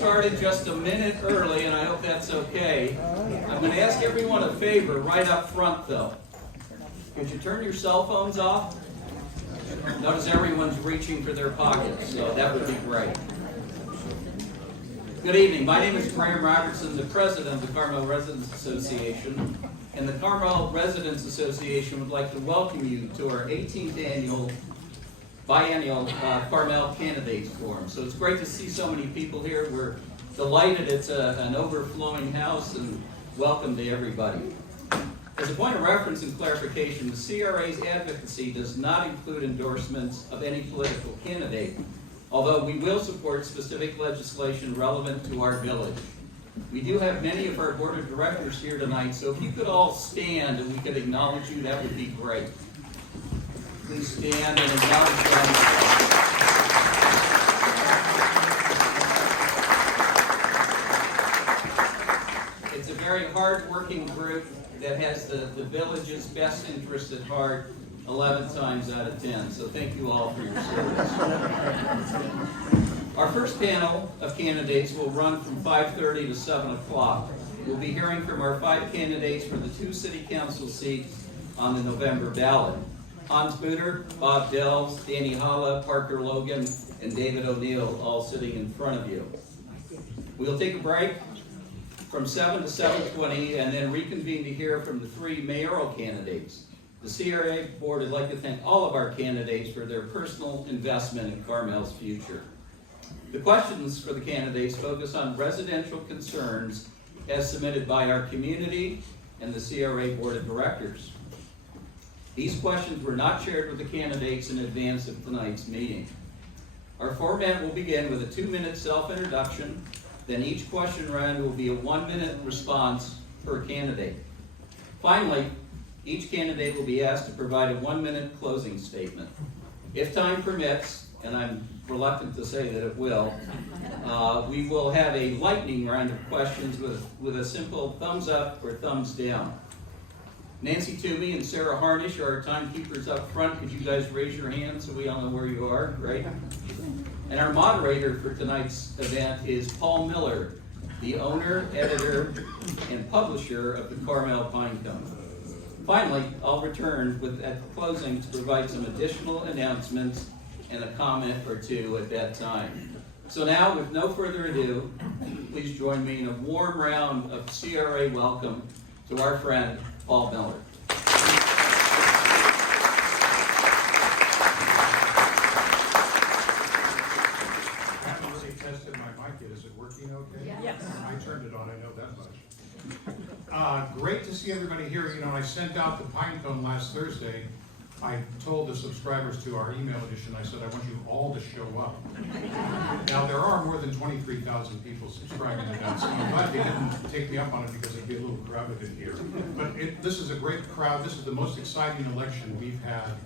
started just a minute early, and I hope that's okay. I'm going to ask everyone a favor right up front, though. Could you turn your cell phones off? Notice everyone's reaching for their pockets, so that would be great. Good evening. My name is Graham Robertson, the president of the Carmel Residents Association, and the Carmel Residents Association would like to welcome you to our 18th annual Biennial Carmel Candidates Forum. So it's great to see so many people here. We're delighted it's an overflowing house, and welcome to everybody. As a point of reference and clarification, the CRA's advocacy does not include endorsements of any political candidate, although we will support specific legislation relevant to our village. We do have many of our board of directors here tonight, so if you could all stand and we could acknowledge you, that would be great. Please stand and acknowledge them. It's a very hard-working group that has the village's best interest at heart 11 times out of 10. So thank you all for your service. Our first panel of candidates will run from 5:30 to 7 o'clock. We'll be hearing from our 5 candidates for the 2 city council seats on the November ballot. Hans Buter, Bob Delves, Danny Holla, Parker Logan, and David O'Neill, all sitting in front of you. We'll take a break from 7 to 7:20 and then reconvene to hear from the 3 mayoral candidates. The CRA board would like to thank all of our candidates for their personal investment in Carmel's future. The questions for the candidates focus on residential concerns as submitted by our community and the CRA board of directors. These questions were not shared with the candidates in advance of tonight's meeting. Our format will begin with a 2-minute self-introduction, then each question round will be a 1-minute response per candidate. Finally, each candidate will be asked to provide a 1-minute closing statement. If time permits, and I'm reluctant to say that it will, we will have a lightning round of questions with a simple thumbs up or thumbs down. Nancy Toomey and Sarah Harnish are our timekeepers up front. Could you guys raise your hands so we all know where you are? Great. And our moderator for tonight's event is Paul Miller, the owner, editor, and publisher of the Carmel Pinecone. Finally, I'll return at the closing to provide some additional announcements and a comment or two at that time. So now, with no further ado, please join me in a warm round of CRA welcome to our friend, Paul Miller. I haven't really tested my mic yet. Is it working okay? Yes. I turned it on, I know that much. Great to see everybody here. You know, I sent out the Pinecone last Thursday. I told the subscribers to our email edition, I said, I want you all to show up. Now, there are more than 23,000 people subscribing to that, so I'm glad they didn't take me up on it because it'd be a little crowded in here. But this is a great crowd. This is the most exciting election we've had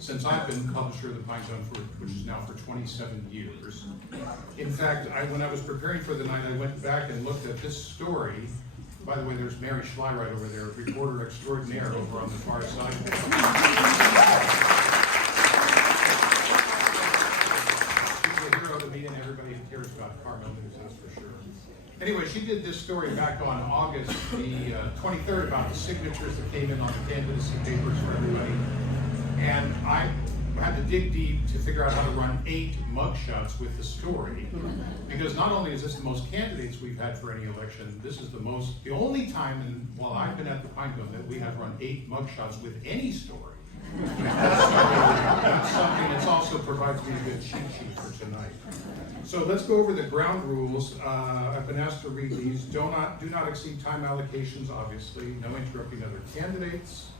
since I've been publisher of the Pinecone, which is now for 27 years. In fact, when I was preparing for the night, I went back and looked at this story. By the way, there's Mary Schley right over there, reporter extraordinaire over on the far side. She's the hero of the meeting. Everybody cares about Carmel News, that's for sure. Anyway, she did this story back on August the 23rd about the signatures that came in on the candidacy papers for everybody. And I had to dig deep to figure out how to run 8 mugshots with the story, because not only is this the most candidates we've had for any election, this is the only time while I've been at the Pinecone that we have run 8 mugshots with any story. That's something that also provides me a good cheat sheet for tonight. So let's go over the ground rules. I've been asked to read these. Do not exceed time allocations, obviously. No interrupting other candidates.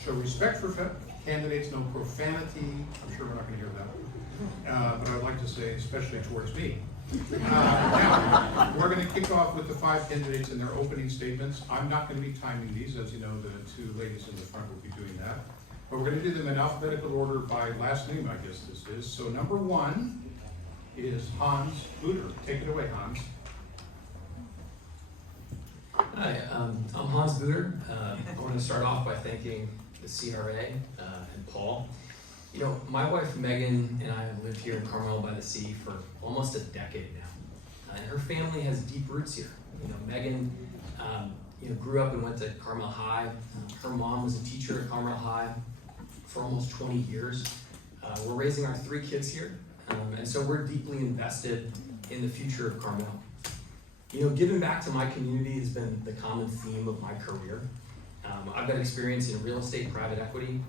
Show respect for candidates, no profanity. I'm sure we're not going to hear that. But I'd like to say, especially towards me. Now, we're going to kick off with the 5 candidates in their opening statements. I'm not going to be timing these. As you know, the 2 ladies in the front will be doing that. But we're going to do them in alphabetical order by last name, I guess this is. So number 1 is Hans Buter. Take it away, Hans. Hi, I'm Hans Buter. I want to start off by thanking the CRA and Paul. You know, my wife Megan and I have lived here in Carmel-by-the-Sea for almost a decade now. and her family has deep roots here. Megan grew up and went to Carmel High. Her mom was a teacher at Carmel High for almost 20 years. We're raising our 3 kids here, and so we're deeply invested in the future of Carmel. Giving back to my community has been the common theme of my career. I've got experience in real estate, private equity,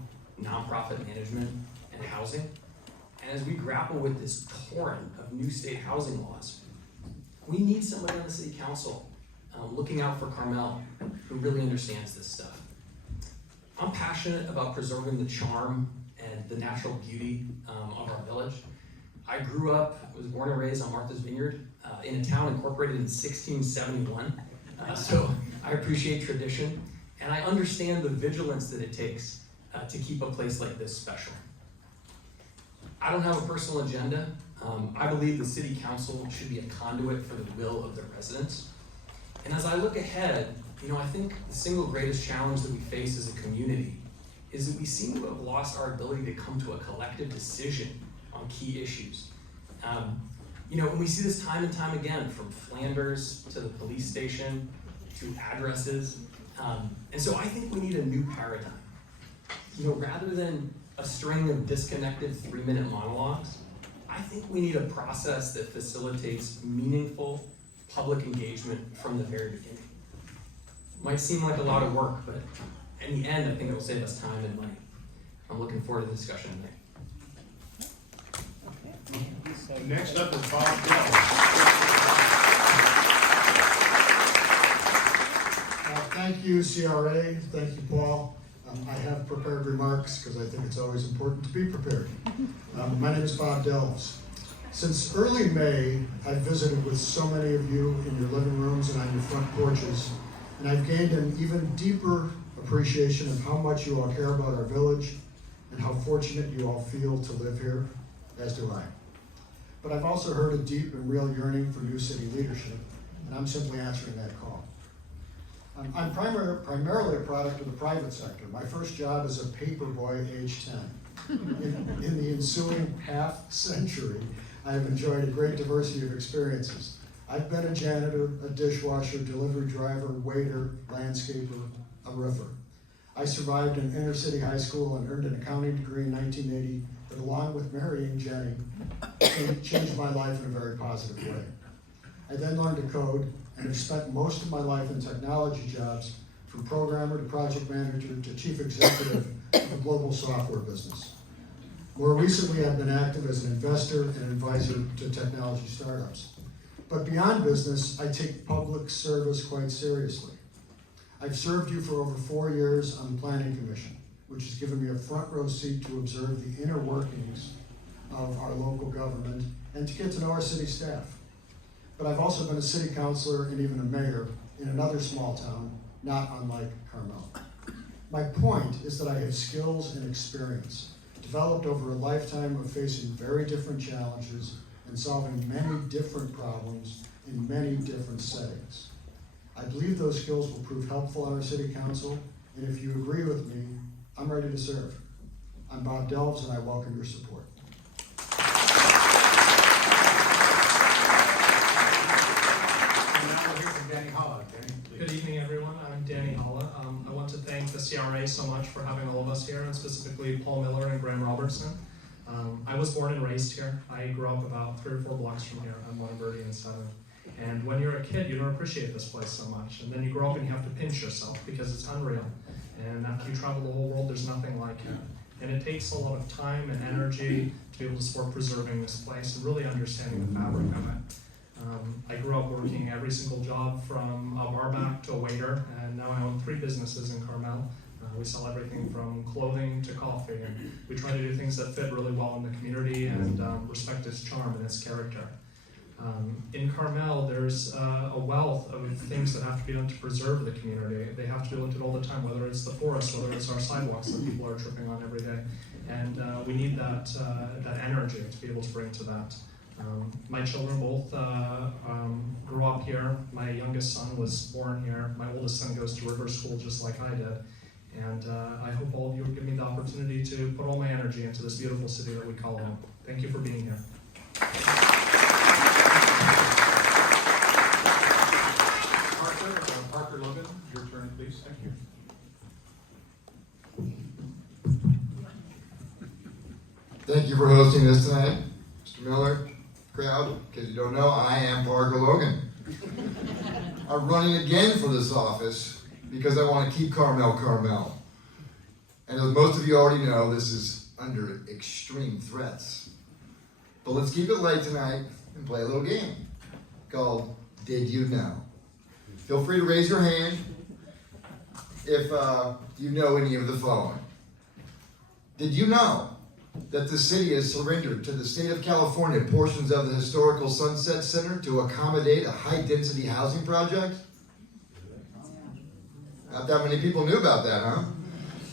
nonprofit management, and housing. And as we grapple with this torrent of new state housing laws, we need somebody on the city council looking out for Carmel who really understands this stuff. I'm passionate about preserving the charm and the natural beauty of our village. I was born and raised on Martha's Vineyard in a town incorporated in 1671. So I appreciate tradition, and I understand the vigilance that it takes to keep a place like this special. I don't have a personal agenda. I believe the city council should be a conduit for the will of their residents. And as I look ahead, I think the single greatest challenge that we face as a community is that we seem to have lost our ability to come to a collective decision on key issues. And we see this time and time again, from Flanders to the police station to addresses. And so I think we need a new paradigm. Rather than a string of disconnected 3-minute monologues, I think we need a process that facilitates meaningful public engagement from the very beginning. It might seem like a lot of work, but in the end, I think it will save us time and money. I'm looking forward to the discussion tonight. Next up is Bob Dell. Thank you, CRA. Thank you, Paul. I have prepared remarks because I think it's always important to be prepared. My name is Bob Delves. Since early May, I've visited with so many of you in your living rooms and on your front porches, and I've gained an even deeper appreciation of how much you all care about our village and how fortunate you all feel to live here, as do I. But I've also heard a deep and real yearning for new city leadership, and I'm simply answering that call. I'm primarily a product of the private sector. My first job as a paper boy, age 10. In the ensuing half-century, I have enjoyed a great diversity of experiences. I've been a janitor, a dishwasher, delivery driver, waiter, landscaper, a roofer. I survived an inner city high school and earned an accounting degree in 1980, that along with marrying Jenny, changed my life in a very positive way. I then learned to code and have spent most of my life in technology jobs, from programmer to project manager to chief executive of a global software business. More recently, I've been active as an investor and advisor to technology startups. But beyond business, I take public service quite seriously. I've served you for over 4 years on the Planning Commission, which has given me a front row seat to observe the inner workings of our local government and to get to know our city staff. But I've also been a city councilor and even a mayor in another small town, not unlike Carmel. My point is that I have skills and experience developed over a lifetime of facing very different challenges and solving many different problems in many different settings. I believe those skills will prove helpful on our city council, and if you agree with me, I'm ready to serve. I'm Bob Delves, and I welcome your support. Good evening, everyone. I'm Danny Holla. I want to thank the CRA so much for having all of us here, and specifically Paul Miller and Graham Robertson. I was born and raised here. I grew up about 3 or 4 blocks from here on Monteverdi and 7th. And when you're a kid, you don't appreciate this place so much. And then you grow up and you have to pinch yourself because it's unreal. And after you travel the whole world, there's nothing like it. And it takes a lot of time and energy to be able to support preserving this place and really understanding the fabric of it. I grew up working every single job from a barback to a waiter, and now I own 3 businesses in Carmel. We sell everything from clothing to coffee, and we try to do things that fit really well in the community and respect its charm and its character. In Carmel, there's a wealth of things that have to be done to preserve the community. They have to be looked at all the time, whether it's the forest, whether it's our sidewalks that people are tripping on every day. And we need that energy to be able to bring to that. My children both grew up here. My youngest son was born here. My oldest son goes to river school just like I did. And I hope all of you will give me the opportunity to put all my energy into this beautiful city that we call home. Thank you for being here. you for hosting this tonight. Mr. Miller, crowd, in case you don't know, I am Parker Logan. I'm running again for this office because I want to keep Carmel. And as most of you already know, this is under extreme threats. But let's keep it light tonight and play a little game called Did You Know? Feel free to raise your hand if you know any of the following. Did you know that the city has surrendered to the state of California portions of the historical Sunset Center to accommodate a high-density housing project? Not that many people knew about that, huh?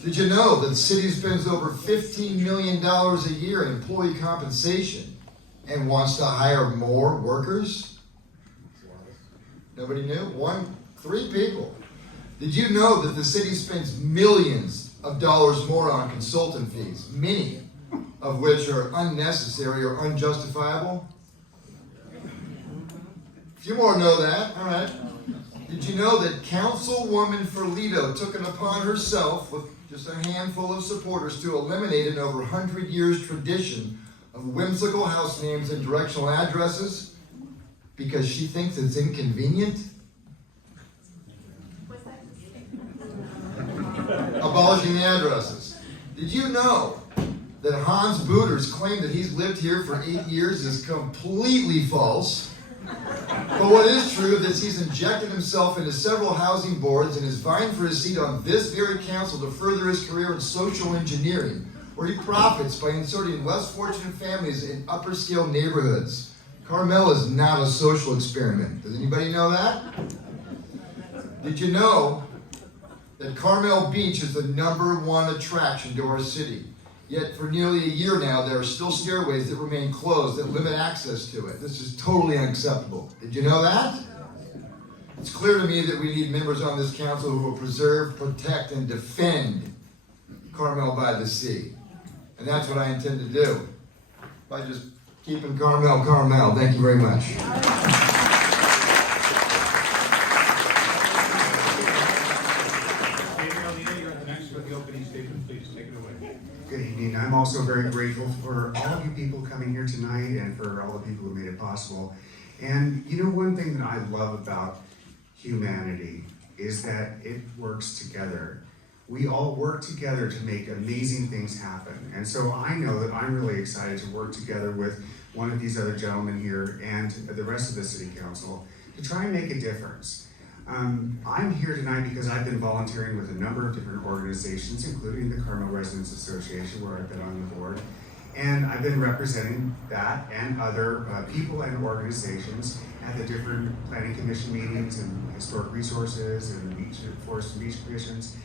Did you know that the city spends over $15 million a year in employee compensation and wants to hire more workers? Nobody knew? 3 people. Did you know that the city spends millions of dollars more on consultant fees, many of which are unnecessary or unjustifiable? A few more know that, all right. Did you know that Councilwoman Ferlito took it upon herself with just a handful of supporters to eliminate an over 100 years tradition of whimsical house names and directional addresses because she thinks it's inconvenient? Abolishing the addresses. Did you know that Hans Booter's claim that he's lived here for 8 years is completely false? But what is true is that he's injected himself into several housing boards and is vying for his seat on this very council to further his career in social engineering, where he profits by inserting less fortunate families in upper scale neighborhoods. Carmel is not a social experiment. Does anybody know that? Did you know that Carmel Beach is the #1 attraction to our city? Yet for nearly a year now, there are still stairways that remain closed that limit access to it. This is totally unacceptable. Did you know that? It's clear to me that we need members on this council who will preserve, protect, and defend Carmel-by-the-Sea. And that's what I intend to do by just keeping Carmel. Thank you very much. Good evening. I'm also very grateful for all of you people coming here tonight and for all the people who made it possible. And you know, one thing that I love about humanity is that it works together. We all work together to make amazing things happen. And so I know that I'm really excited to work together with one of these other gentlemen here and the rest of the City Council to try and make a difference. I'm here tonight because I've been volunteering with a number of different organizations, including the Carmel Residents Association, where I've been on the board. And I've been representing that and other people and organizations at the different planning commission meetings and historic resources and beach, forest and beach commissions.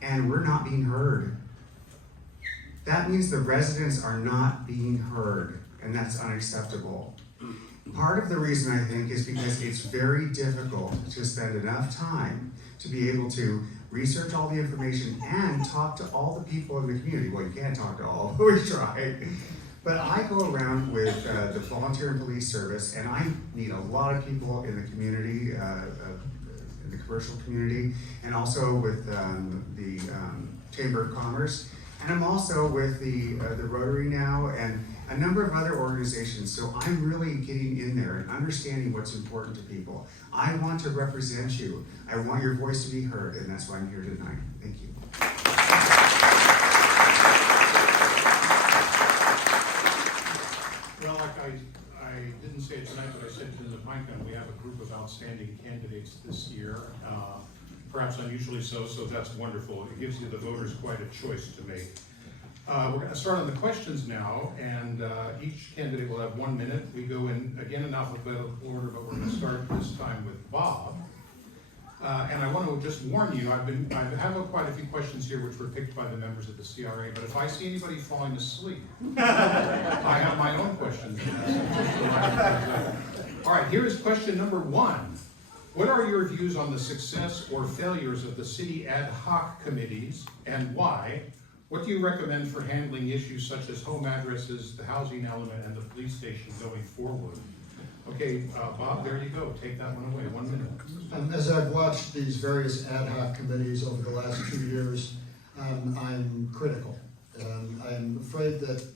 And we're not being heard. That means the residents are not being heard, and that's unacceptable. Part of the reason, I think, is because it's very difficult to spend enough time to be able to research all the information and talk to all the people in the community. Well, you can't talk to all, but we try. But I go around with the volunteer and police service, and I meet a lot of people in the community, in the commercial community, and also with the Chamber of Commerce. And I'm also with the Rotary now, and a number of other organizations. So I'm really getting in there and understanding what's important to people. I want to represent you. I want your voice to be heard, and that's why I'm here tonight. Thank you. Well, like I didn't say it tonight, but I said it in the Pinecone, we have a group of outstanding candidates this year, perhaps unusually so that's wonderful. It gives you, the voters, quite a choice to make. We're going to start on the questions now, and each candidate will have 1 minute. We go in, again, in alphabetical order, but we're going to start this time with Bob. And I want to just warn you, I have quite a few questions here which were picked by the members of the CRA, but if I see anybody falling asleep, I have my own questions. All right, here is question number 1. What are your views on the success or failures of the city ad hoc committees, and why? What do you recommend for handling issues such as home addresses, the housing element, and the police station going forward? Okay, Bob, there you go. Take that one away. 1 minute. As I've watched these various ad hoc committees over the last 2 years, I'm critical. I'm afraid that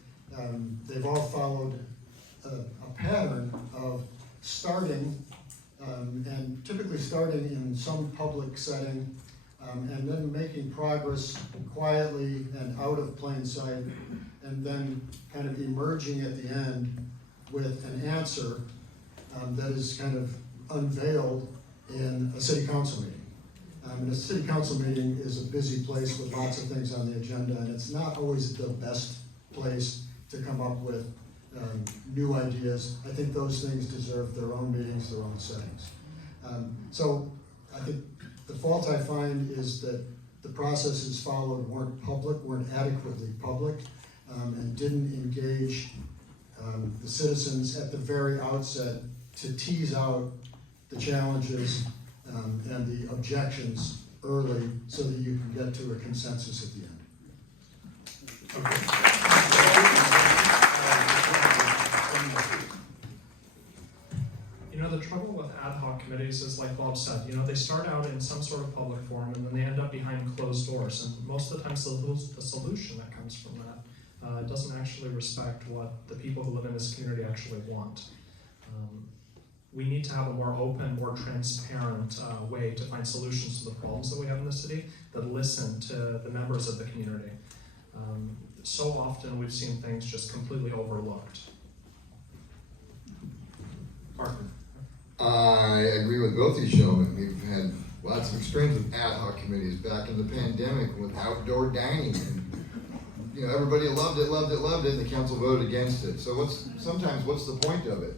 they've all followed a pattern of starting, and typically starting in some public setting, and then making progress quietly and out of plain sight, and then kind of emerging at the end with an answer that is kind of unveiled in a city council meeting. And a city council meeting is a busy place with lots of things on the agenda, and it's not always the best place to come up with new ideas. I think those things deserve their own meetings, their own settings. So I think the fault I find is that the processes followed weren't adequately public, and didn't engage the citizens at the very outset to tease out the challenges and the objections early so that you can get to a consensus at the end. You know, the trouble with ad hoc committees is, like Bob said, you know, they start out in some sort of public forum and then they end up behind closed doors. And most of the time, the solution that comes from that doesn't actually respect what the people who live in this community actually want. We need to have a more open, more transparent way to find solutions to the problems that we have in the city that listen to the members of the community. So often we've seen things just completely overlooked. Parker. I agree with both these gentlemen. We've had lots of experience with ad hoc committees back in the pandemic with outdoor dining. And, you know, everybody loved it, and the council voted against it. So sometimes what's the point of it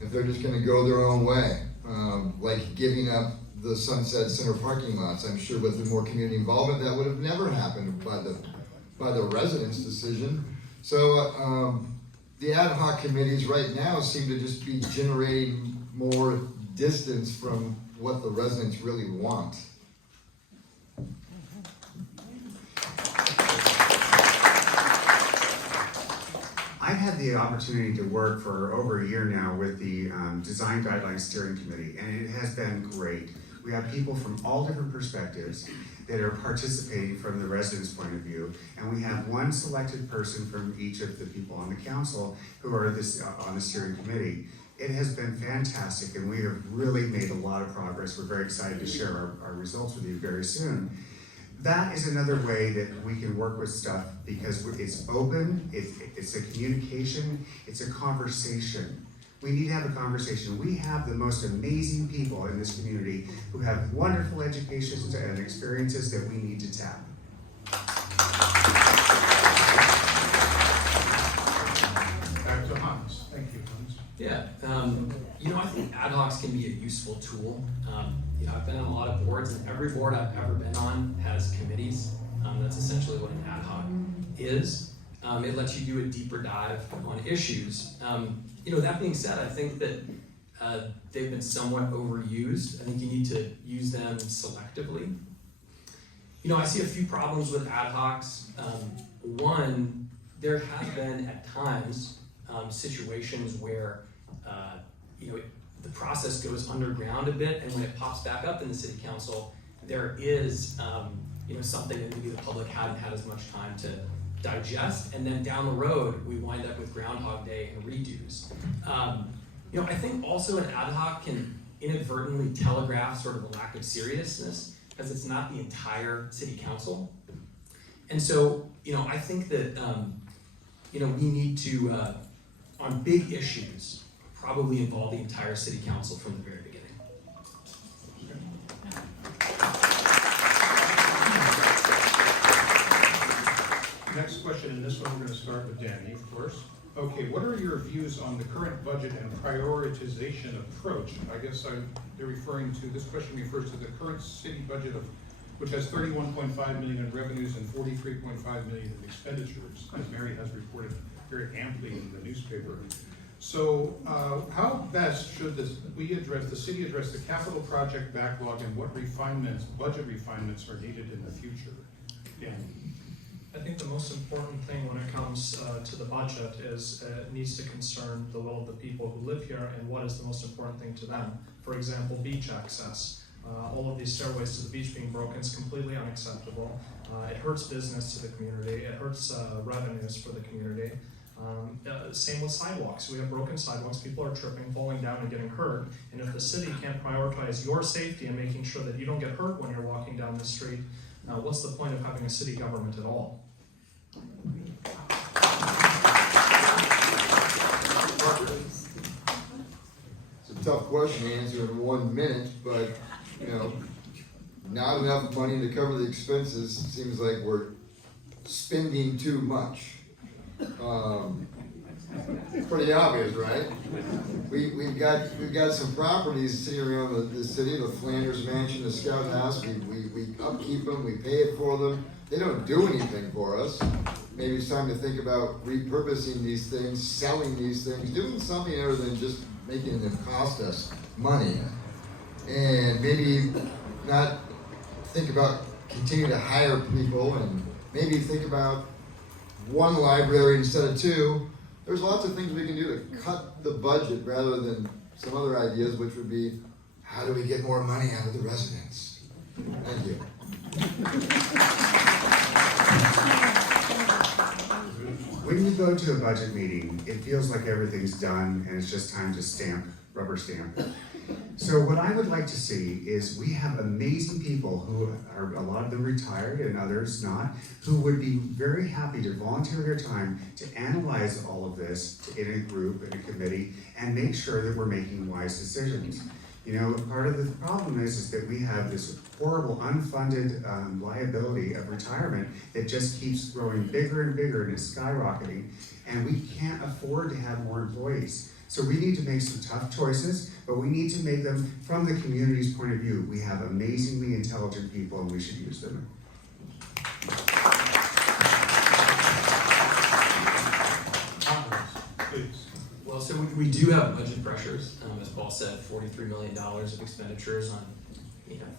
if they're just going to go their own way? Like giving up the Sunset Center parking lots. I'm sure with more community involvement that would have never happened by the residents' decision. So the ad hoc committees right now seem to just be generating more distance from what the residents really want. I've had the opportunity to work for over a year now with the Design Guidelines Steering Committee, and it has been great. We have people from all different perspectives that are participating from the residents' point of view, and we have one selected person from each of the people on the council who are on the steering committee. It has been fantastic, and we have really made a lot of progress. We're very excited to share our results with you very soon. That is another way that we can work with stuff because it's open, it's a communication, it's a conversation. We need to have a conversation. We have the most amazing people in this community who have wonderful educations and experiences that we need to tap. Back to Hans. Thank you, Hans. Yeah, you know, I think ad hocs can be a useful tool. You know, I've been on a lot of boards, and every board I've ever been on has committees. That's essentially what an ad hoc is. It lets you do a deeper dive on issues. You know, that being said, I think that they've been somewhat overused. I think you need to use them selectively. You know, I see a few problems with ad hocs. One, there have been at times situations where you know, the process goes underground a bit, and when it pops back up in the city council, there is you know, something that maybe the public hadn't had as much time to digest, and then down the road we wind up with Groundhog Day and redos. You know, I think also an ad hoc can inadvertently telegraph sort of a lack of seriousness because it's not the entire city council. And so, you know, I think that you know, we need to on big issues probably involve the entire city council from the very beginning. Next question, and this one we're going to start with Danny, of course. Okay, what are your views on the current budget and prioritization approach? I guess they're referring to, this question refers to the current city budget which has 31.5 million in revenues and 43.5 million in expenditures, as Mary has reported very amply in the newspaper. So how best should the city address the capital project backlog, and what budget refinements are needed in the future? Danny. I think the most important thing when it comes to the budget is it needs to concern the will of the people who live here and what is the most important thing to them. For example, beach access. All of these stairways to the beach being broken is completely unacceptable. It hurts business to the community. It hurts revenues for the community. Same with sidewalks. We have broken sidewalks. People are tripping, falling down, and getting hurt. And if the city can't prioritize your safety and making sure that you don't get hurt when you're walking down the street, what's the point of having a city government at all? It's a tough question to answer in 1 minute, but, not enough money to cover the expenses. It seems like we're spending too much. It's pretty obvious, right? We've got some properties sitting around the city, the Flanders Mansion, the Scout House. We upkeep them, we pay it for them. They don't do anything for us. Maybe it's time to think about repurposing these things, selling these things, doing something other than just making them cost us money. And maybe not think about continuing to hire people, and maybe think about one library instead of two. There's lots of things we can do to cut the budget rather than some other ideas, which would be, how do we get more money out of the residents? Thank you. When you go to a budget meeting, it feels like everything's done and it's just time to rubber stamp. So what I would like to see is we have amazing people who are, a lot of them retired and others not, who would be very happy to volunteer their time to analyze all of this in a group, in a committee, and make sure that we're making wise decisions. Part of the problem is that we have this horrible unfunded liability of retirement that just keeps growing bigger and bigger, and it's skyrocketing, and we can't afford to have more employees. So we need to make some tough choices, but we need to make them from the community's point of view. We have amazingly intelligent people, and we should use them. Please. Well, so we do have budget pressures. As Paul said, $43 million of expenditures on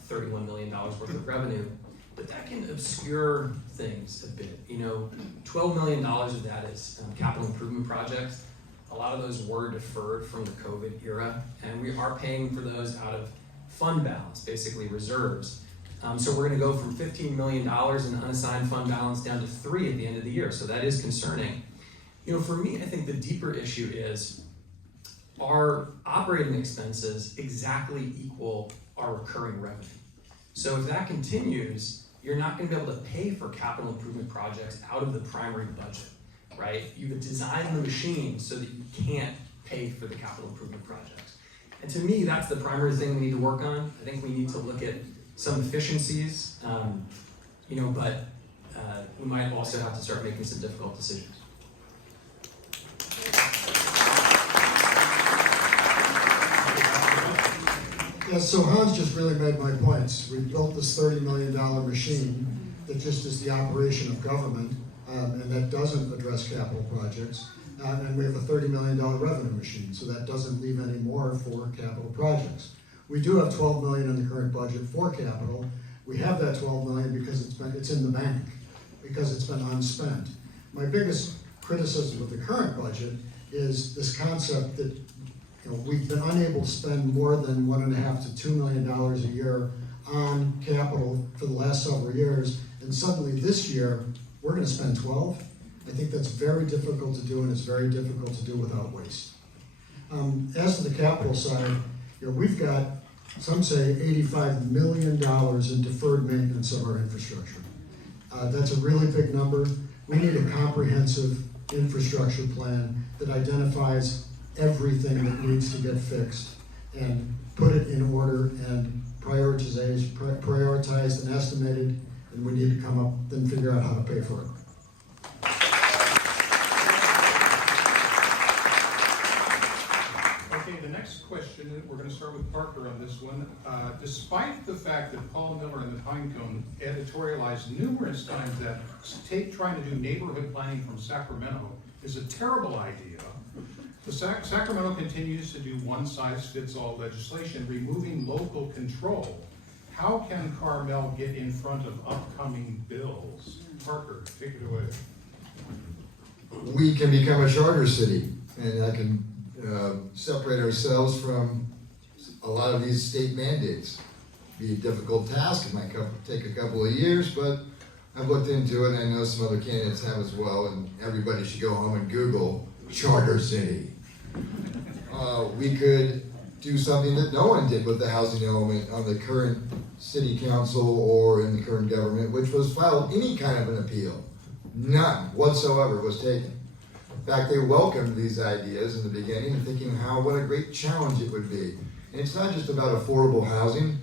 $31 million worth of revenue. But that can obscure things a bit. $12 million of that is capital improvement projects. A lot of those were deferred from the COVID era, and we are paying for those out of fund balance, basically reserves. So we're going to go from $15 million in unassigned fund balance down to $3 million at the end of the year. So that is concerning. For me, I think the deeper issue is, our operating expenses exactly equal our recurring revenue. So if that continues, you're not going to be able to pay for capital improvement projects out of the primary budget, right? You've designed the machine so that you can't pay for the capital improvement projects. And to me, that's the primary thing we need to work on. I think we need to look at some efficiencies, but we might also have to start making some difficult decisions. Yeah, so Hans just really made my points. We built this $30 million machine that just is the operation of government, and that doesn't address capital projects. And we have a $30 million revenue machine, so that doesn't leave any more for capital projects. We do have $12 million in the current budget for capital. We have that $12 million because it's in the bank, because it's been unspent. My biggest criticism of the current budget is this concept that we've been unable to spend more than $1.5 to $2 million a year on capital for the last several years, and suddenly this year we're going to spend 12. I think that's very difficult to do, and it's very difficult to do without waste. As to the capital side, we've got, some say, $85 million in deferred maintenance of our infrastructure. That's a really big number. We need a comprehensive infrastructure plan that identifies everything that needs to get fixed and put it in order and prioritized and estimated, and we need to come up and figure out how to pay for it. Okay, the next question, we're going to start with Parker on this one. Despite the fact that Paul Miller and the Pinecone editorialized numerous times that trying to do neighborhood planning from Sacramento is a terrible idea, Sacramento continues to do one-size-fits-all legislation, removing local control. How can Carmel get in front of upcoming bills? Parker, take it away. We can become a charter city, and that can separate ourselves from a lot of these state mandates. Be a difficult task. It might take a couple of years, but I've looked into it, and I know some other candidates have as well, and everybody should go home and Google Charter City. We could do something that no one did with the housing element on the current city council or in the current government, which was file any kind of an appeal. None whatsoever was taken. In fact, they welcomed these ideas in the beginning, thinking what a great challenge it would be. And it's not just about affordable housing.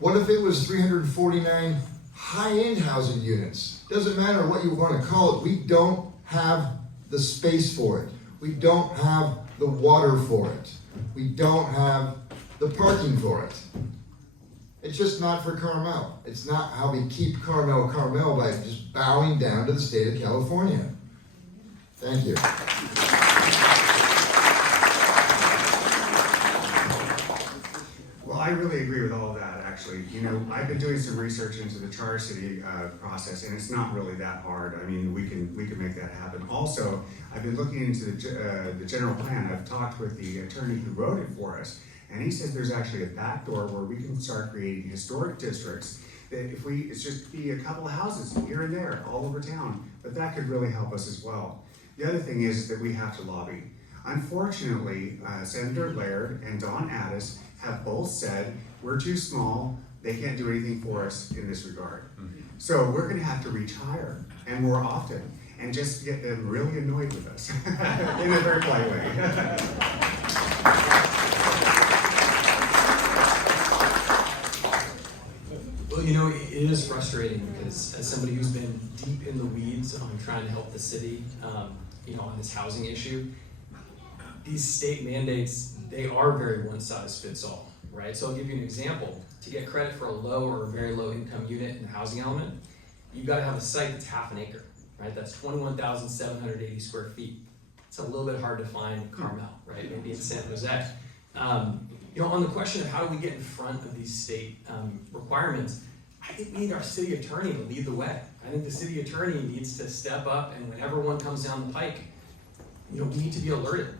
What if it was 349 high-end housing units? Doesn't matter what you want to call it. We don't have the space for it. We don't have the water for it. We don't have the parking for it. It's just not for Carmel. It's not how we keep Carmel by just bowing down to the state of California. Thank you. Well, I really agree with all of that, actually. You know, I've been doing some research into the Charter City process, and it's not really that hard. I mean, we can make that happen. Also, I've been looking into the general plan. I've talked with the attorney who wrote it for us, and he says there's actually a back door where we can start creating historic districts. That it's just be a couple of houses here and there, all over town, but that could really help us as well. The other thing is that we have to lobby. Unfortunately, Senator Laird and Don Addis have both said, we're too small, they can't do anything for us in this regard. So we're gonna have to reach higher and more often and just get them really annoyed with us in a very polite way. Well, you know, it is frustrating because as somebody who's been deep in the weeds on trying to help the city, you know, on this housing issue, these state mandates, they are very one size fits all, right? So I'll give you an example. To get credit for a low or a very low income unit in the housing element, you've got to have a site that's half an acre, right? That's 21,780 square feet. It's a little bit hard to find in Carmel, right? Maybe in San Jose. You know, on the question of how do we get in front of these state requirements, I think we need our city attorney to lead the way. I think the city attorney needs to step up, and whenever one comes down the pike, you know, we need to be alerted.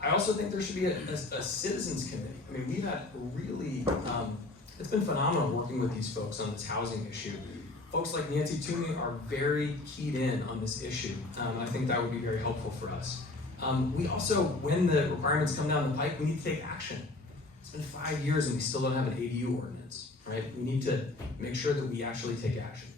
I also think there should be a citizens committee. I mean, we've had really, it's been phenomenal working with these folks on this housing issue. Folks like Nancy Toomey are very keyed in on this issue. I think that would be very helpful for us. We also, when the requirements come down the pike, we need to take action. It's been 5 years and we still don't have an ADU ordinance, right? We need to make sure that we actually take action.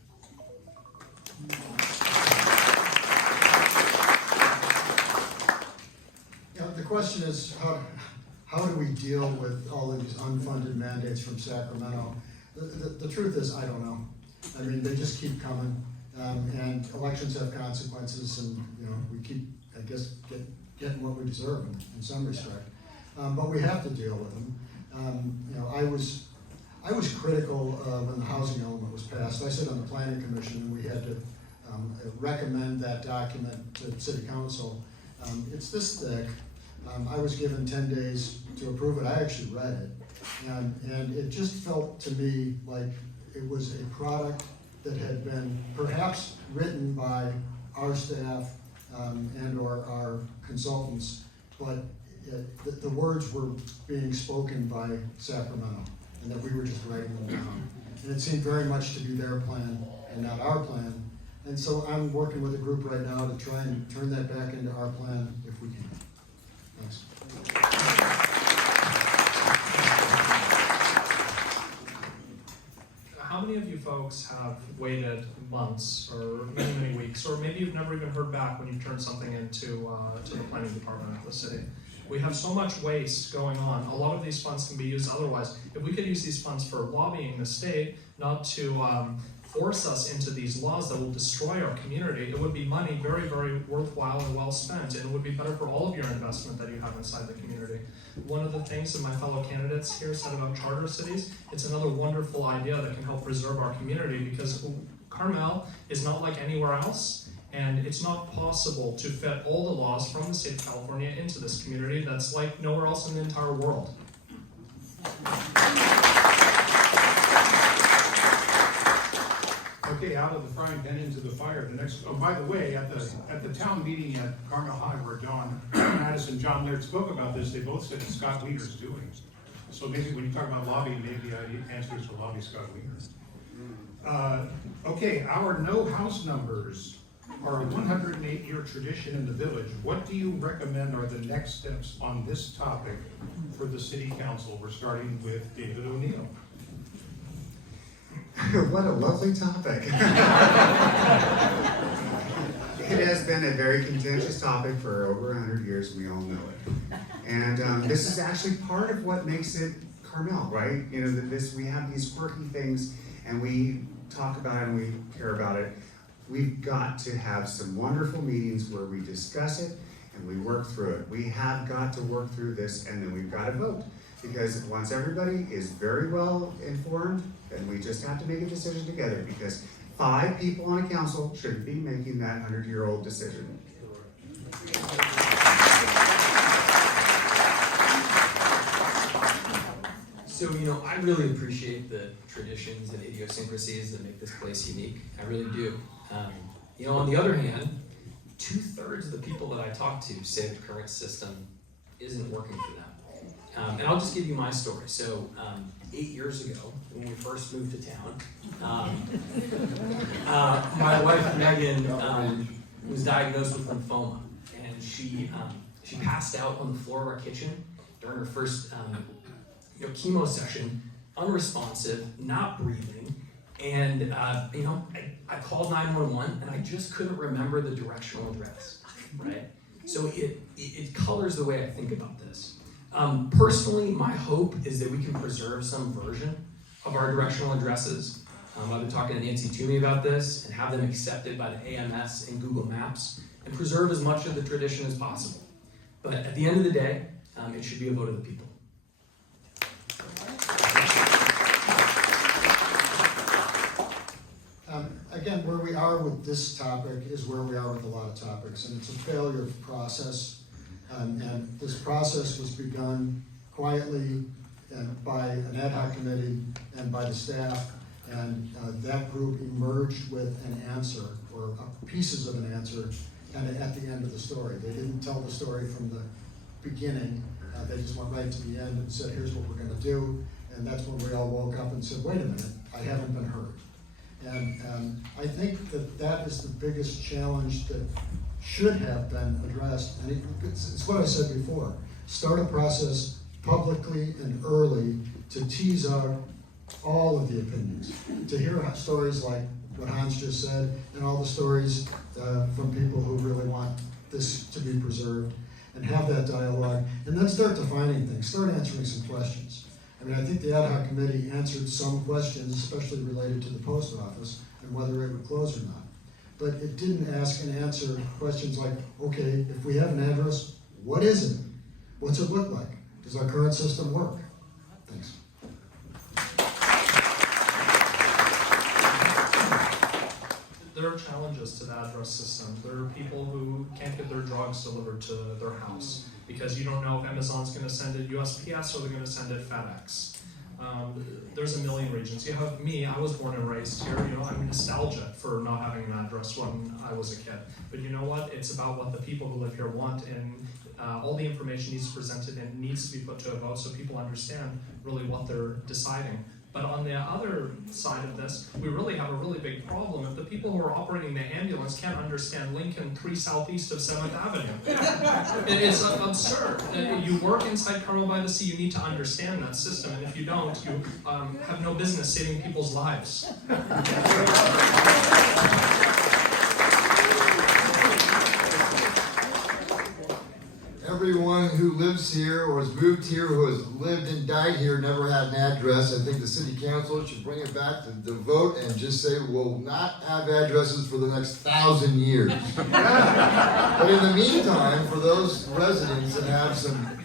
The question is, how do we deal with all of these unfunded mandates from Sacramento? The truth is, I don't know. I mean, they just keep coming, and elections have consequences, and you know, we keep, I guess, getting what we deserve in some respect. But we have to deal with them. You know, I was critical when the housing element was passed. I sit on the planning commission, and we had to recommend that document to city council. It's this thick. I was given 10 days to approve it. I actually read it, and it just felt to me like it was a product that had been perhaps written by our staff and or our consultants, but the words were being spoken by Sacramento, and that we were just writing them down. And it seemed very much to be their plan and not our plan. And so I'm working with a group right now to try and turn that back into our plan if we can. Thanks. How many of you folks have waited months or many weeks, or maybe you've never even heard back when you've turned something into to the planning department of the city? We have so much waste going on. A lot of these funds can be used otherwise. If we could use these funds for lobbying the state, not to force us into these laws that will destroy our community, it would be money very, very worthwhile and well spent, and it would be better for all of your investment that you have inside the community. One of the things that my fellow candidates here said about charter cities, it's another wonderful idea that can help preserve our community, because Carmel is not like anywhere else, and it's not possible to fit all the laws from the state of California into this community that's like nowhere else in the entire world. Okay, out of the frying pan into the fire. The next. Oh, by the way, at the town meeting at Carmel High, where Don Addis and John Laird spoke about this, they both said it's Scott Weeder's doing. So maybe when you talk about lobbying, maybe the answer is to lobby Scott Weeder. Okay, our no house numbers are a 108-year tradition in the village. What do you recommend are the next steps on this topic for the city council? We're starting with David O'Neill. What a lovely topic. It has been a very contentious topic for over 100 years, and we all know it. And this is actually part of what makes it Carmel, right? You know, we have these quirky things, and we talk about it and we care about it. We've got to have some wonderful meetings where we discuss it and we work through it. We have got to work through this, and then we've got to vote. Because once everybody is very well informed, then we just have to make a decision together, because 5 people on a council shouldn't be making that 100-year-old decision. So, you know, I really appreciate the traditions and idiosyncrasies that make this place unique. I really do. You know, on the other hand, 2/3 of the people that I talk to say the current system isn't working for them. And I'll just give you my story. So, 8 years ago, when we first moved to town, my wife Megan was diagnosed with lymphoma, and she passed out on the floor of our kitchen during her first chemo session, unresponsive, not breathing, and I called 911, and I just couldn't remember the directional address, right? So it colors the way I think about this. Personally, my hope is that we can preserve some version of our directional addresses. I've been talking to Nancy Toomey about this, and have them accepted by the AMS and Google Maps, and preserve as much of the tradition as possible. But at the end of the day, it should be a vote of the people. Again, where we are with this topic is where we are with a lot of topics, and it's a failure of process. And this process was begun quietly by an ad hoc committee and by the staff, and that group emerged with an answer, or pieces of an answer, kind of at the end of the story. They didn't tell the story from the beginning. They just went right to the end and said, here's what we're going to do. And that's when we all woke up and said, wait a minute, I haven't been heard. And I think that is the biggest challenge that should have been addressed. And it's what I said before. Start a process publicly and early to tease out all of the opinions. To hear stories like what Hans just said, and all the stories from people who really want this to be preserved, and have that dialogue, and then start defining things, start answering some questions. I mean, I think the ad hoc committee answered some questions, especially related to the post office and whether it would close or not. But it didn't ask and answer questions like, okay, if we have an address, what is it? What's it look like? Does our current system work? Thanks. There are challenges to the address system. There are people who can't get their drugs delivered to their house because you don't know if Amazon's going to send it USPS or they're going to send it FedEx. There's a million regions. You have me, I was born and raised here. You know, I'm nostalgic for not having an address when I was a kid. But you know what? It's about what the people who live here want, and all the information needs to be presented and needs to be put to a vote so people understand really what they're deciding. But on the other side of this, we really have a really big problem if the people who are operating the ambulance can't understand Lincoln 3 southeast of 7th Avenue. It's absurd. You work inside Carmel-by-the-Sea, you need to understand that system, and if you don't, you have no business saving people's lives. Everyone who lives here or has moved here, who has lived and died here, never had an address. I think the city council should bring it back to the vote and just say we'll not have addresses for the next 1,000 years. But in the meantime, for those residents that have some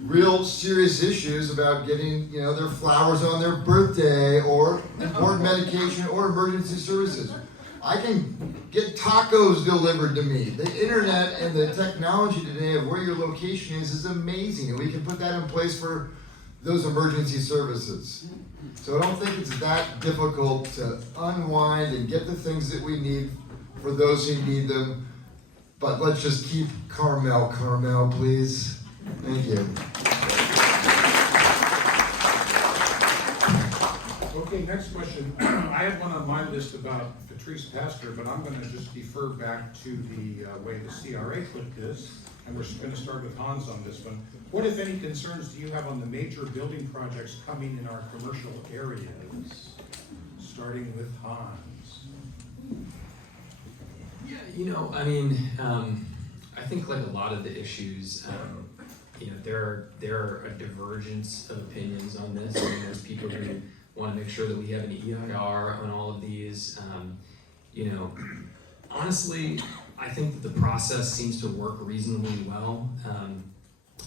real serious issues about getting, their flowers on their birthday, or important medication, or emergency services, I can get tacos delivered to me. The internet and the technology today of where your location is amazing, and we can put that in place for those emergency services. So I don't think it's that difficult to unwind and get the things that we need for those who need them. But let's just keep Carmel, please. Thank you. Okay, next question. I have one on my list about Patrice Pastor, but I'm gonna just defer back to the way the CRA put this, and we're gonna start with Hans on this one. What, if any, concerns do you have on the major building projects coming in our commercial areas? Starting with Hans. Yeah, you know, I mean, I think like a lot of the issues, you know, there are a divergence of opinions on this. I mean, there's people who want to make sure that we have an EIR on all of these. You know, honestly, I think that the process seems to work reasonably well.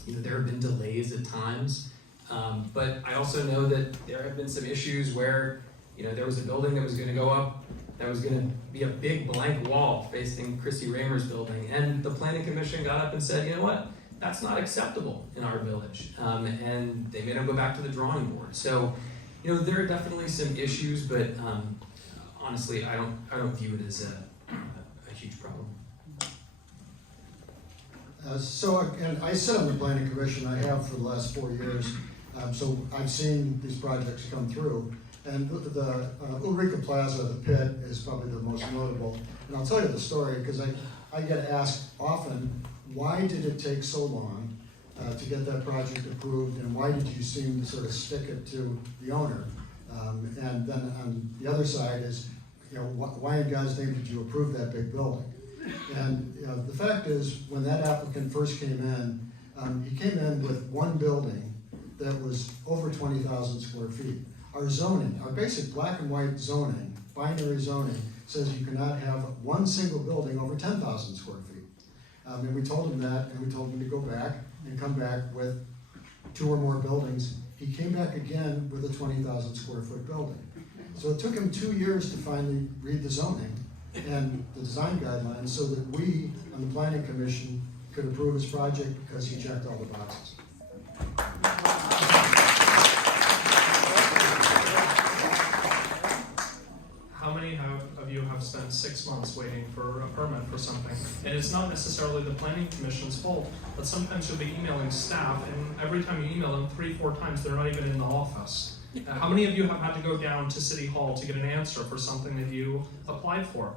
You know, there have been delays at times, but I also know that there have been some issues where, you know, there was a building that was going to go up, that was going to be a big blank wall facing Chrissy Raymer's building, and the planning commission got up and said, you know what, that's not acceptable in our village, and they made them go back to the drawing board. So, you know, there are definitely some issues, but honestly, I don't view it as a huge problem. And I sit on the planning commission, I have for the last 4 years, so I've seen these projects come through. And the Ulrika Plaza, the pit, is probably the most notable. And I'll tell you the story, because I get asked often, why did it take so long to get that project approved, and why did you seem to sort of stick it to the owner? And then on the other side is, you know, why in God's name did you approve that big building? And you know, the fact is, when that applicant first came in, he came in with one building that was over 20,000 square feet. Our zoning, our basic black and white zoning, binary zoning, says you cannot have one single building over 10,000 square feet. And we told him that, and we told him to go back and come back with 2 or more buildings. He came back again with a 20,000 square foot building. So it took him 2 years to finally read the zoning and the design guidelines so that we, on the planning commission, could approve his project because he checked all the boxes. How many of you have spent 6 months waiting for a permit for something? And it's not necessarily the planning commission's fault, but sometimes you'll be emailing staff, and every time you email them 3-4 times, they're not even in the office. How many of you have had to go down to City Hall to get an answer for something that you applied for?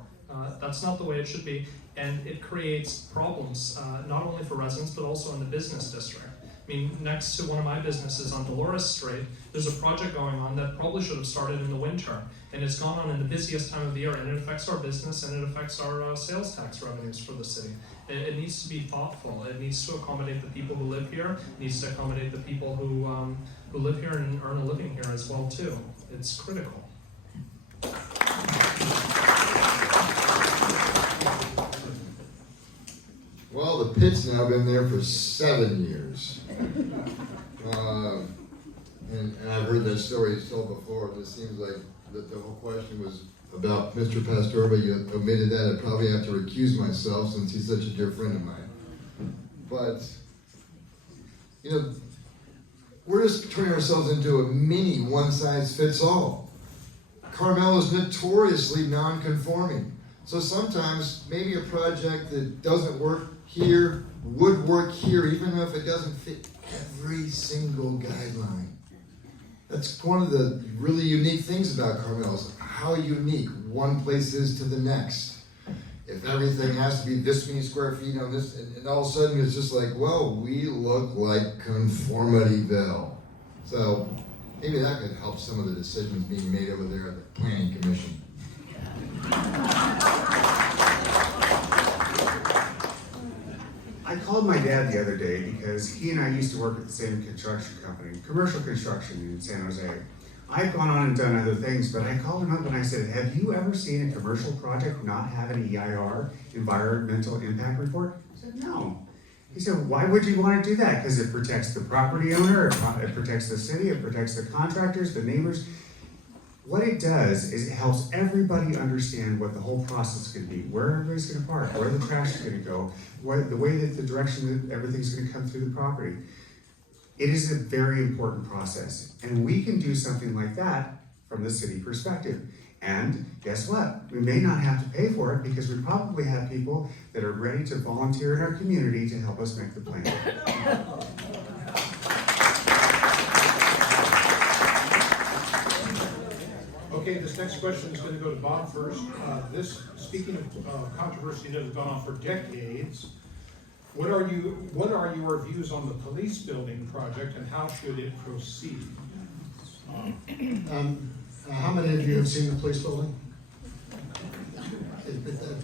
That's not the way it should be, and it creates problems, not only for residents, but also in the business district. I mean, next to one of my businesses on Dolores Street, there's a project going on that probably should have started in the winter, and it's gone on in the busiest time of the year, and it affects our business, and it affects our sales tax revenues for the city. It needs to be thoughtful. It needs to accommodate the people who live here. It needs to accommodate the people who live here and earn a living here as well too. It's critical. Well, the pit's now been there for 7 years. And I've heard that story told before, and it seems like that the whole question was about Mr. Pastor, but you omitted that. I'd probably have to recuse myself since he's such a dear friend of mine. But, you know, we're just turning ourselves into a mini one-size-fits-all. Carmel is notoriously non-conforming. So sometimes maybe a project that doesn't work here would work here, even if it doesn't fit every single guideline. That's one of the really unique things about Carmel, is how unique one place is to the next. If everything has to be this many square feet on this, and all of a sudden it's just like, well, we look like Conformityville. So maybe that could help some of the decisions being made over there at the Planning Commission. I called my dad the other day because he and I used to work at the same construction company, commercial construction in San Jose. I've gone on and done other things, but I called him up and I said, have you ever seen a commercial project not have an EIR, environmental impact report? He said, no. He said, why would you want to do that? Because it protects the property owner, it protects the city, it protects the contractors, the neighbors. What it does is it helps everybody understand what the whole process is going to be, where everybody's going to park, where the trash is going to go, the way that the direction that everything's going to come through the property. It is a very important process, and we can do something like that from the city perspective. And guess what? We may not have to pay for it because we probably have people that are ready to volunteer in our community to help us make the plan. Okay, this next question is going to go to Bob first. Speaking of controversy that has gone on for decades, what are your views on the police building project and how should it proceed? How many of you have seen the police building?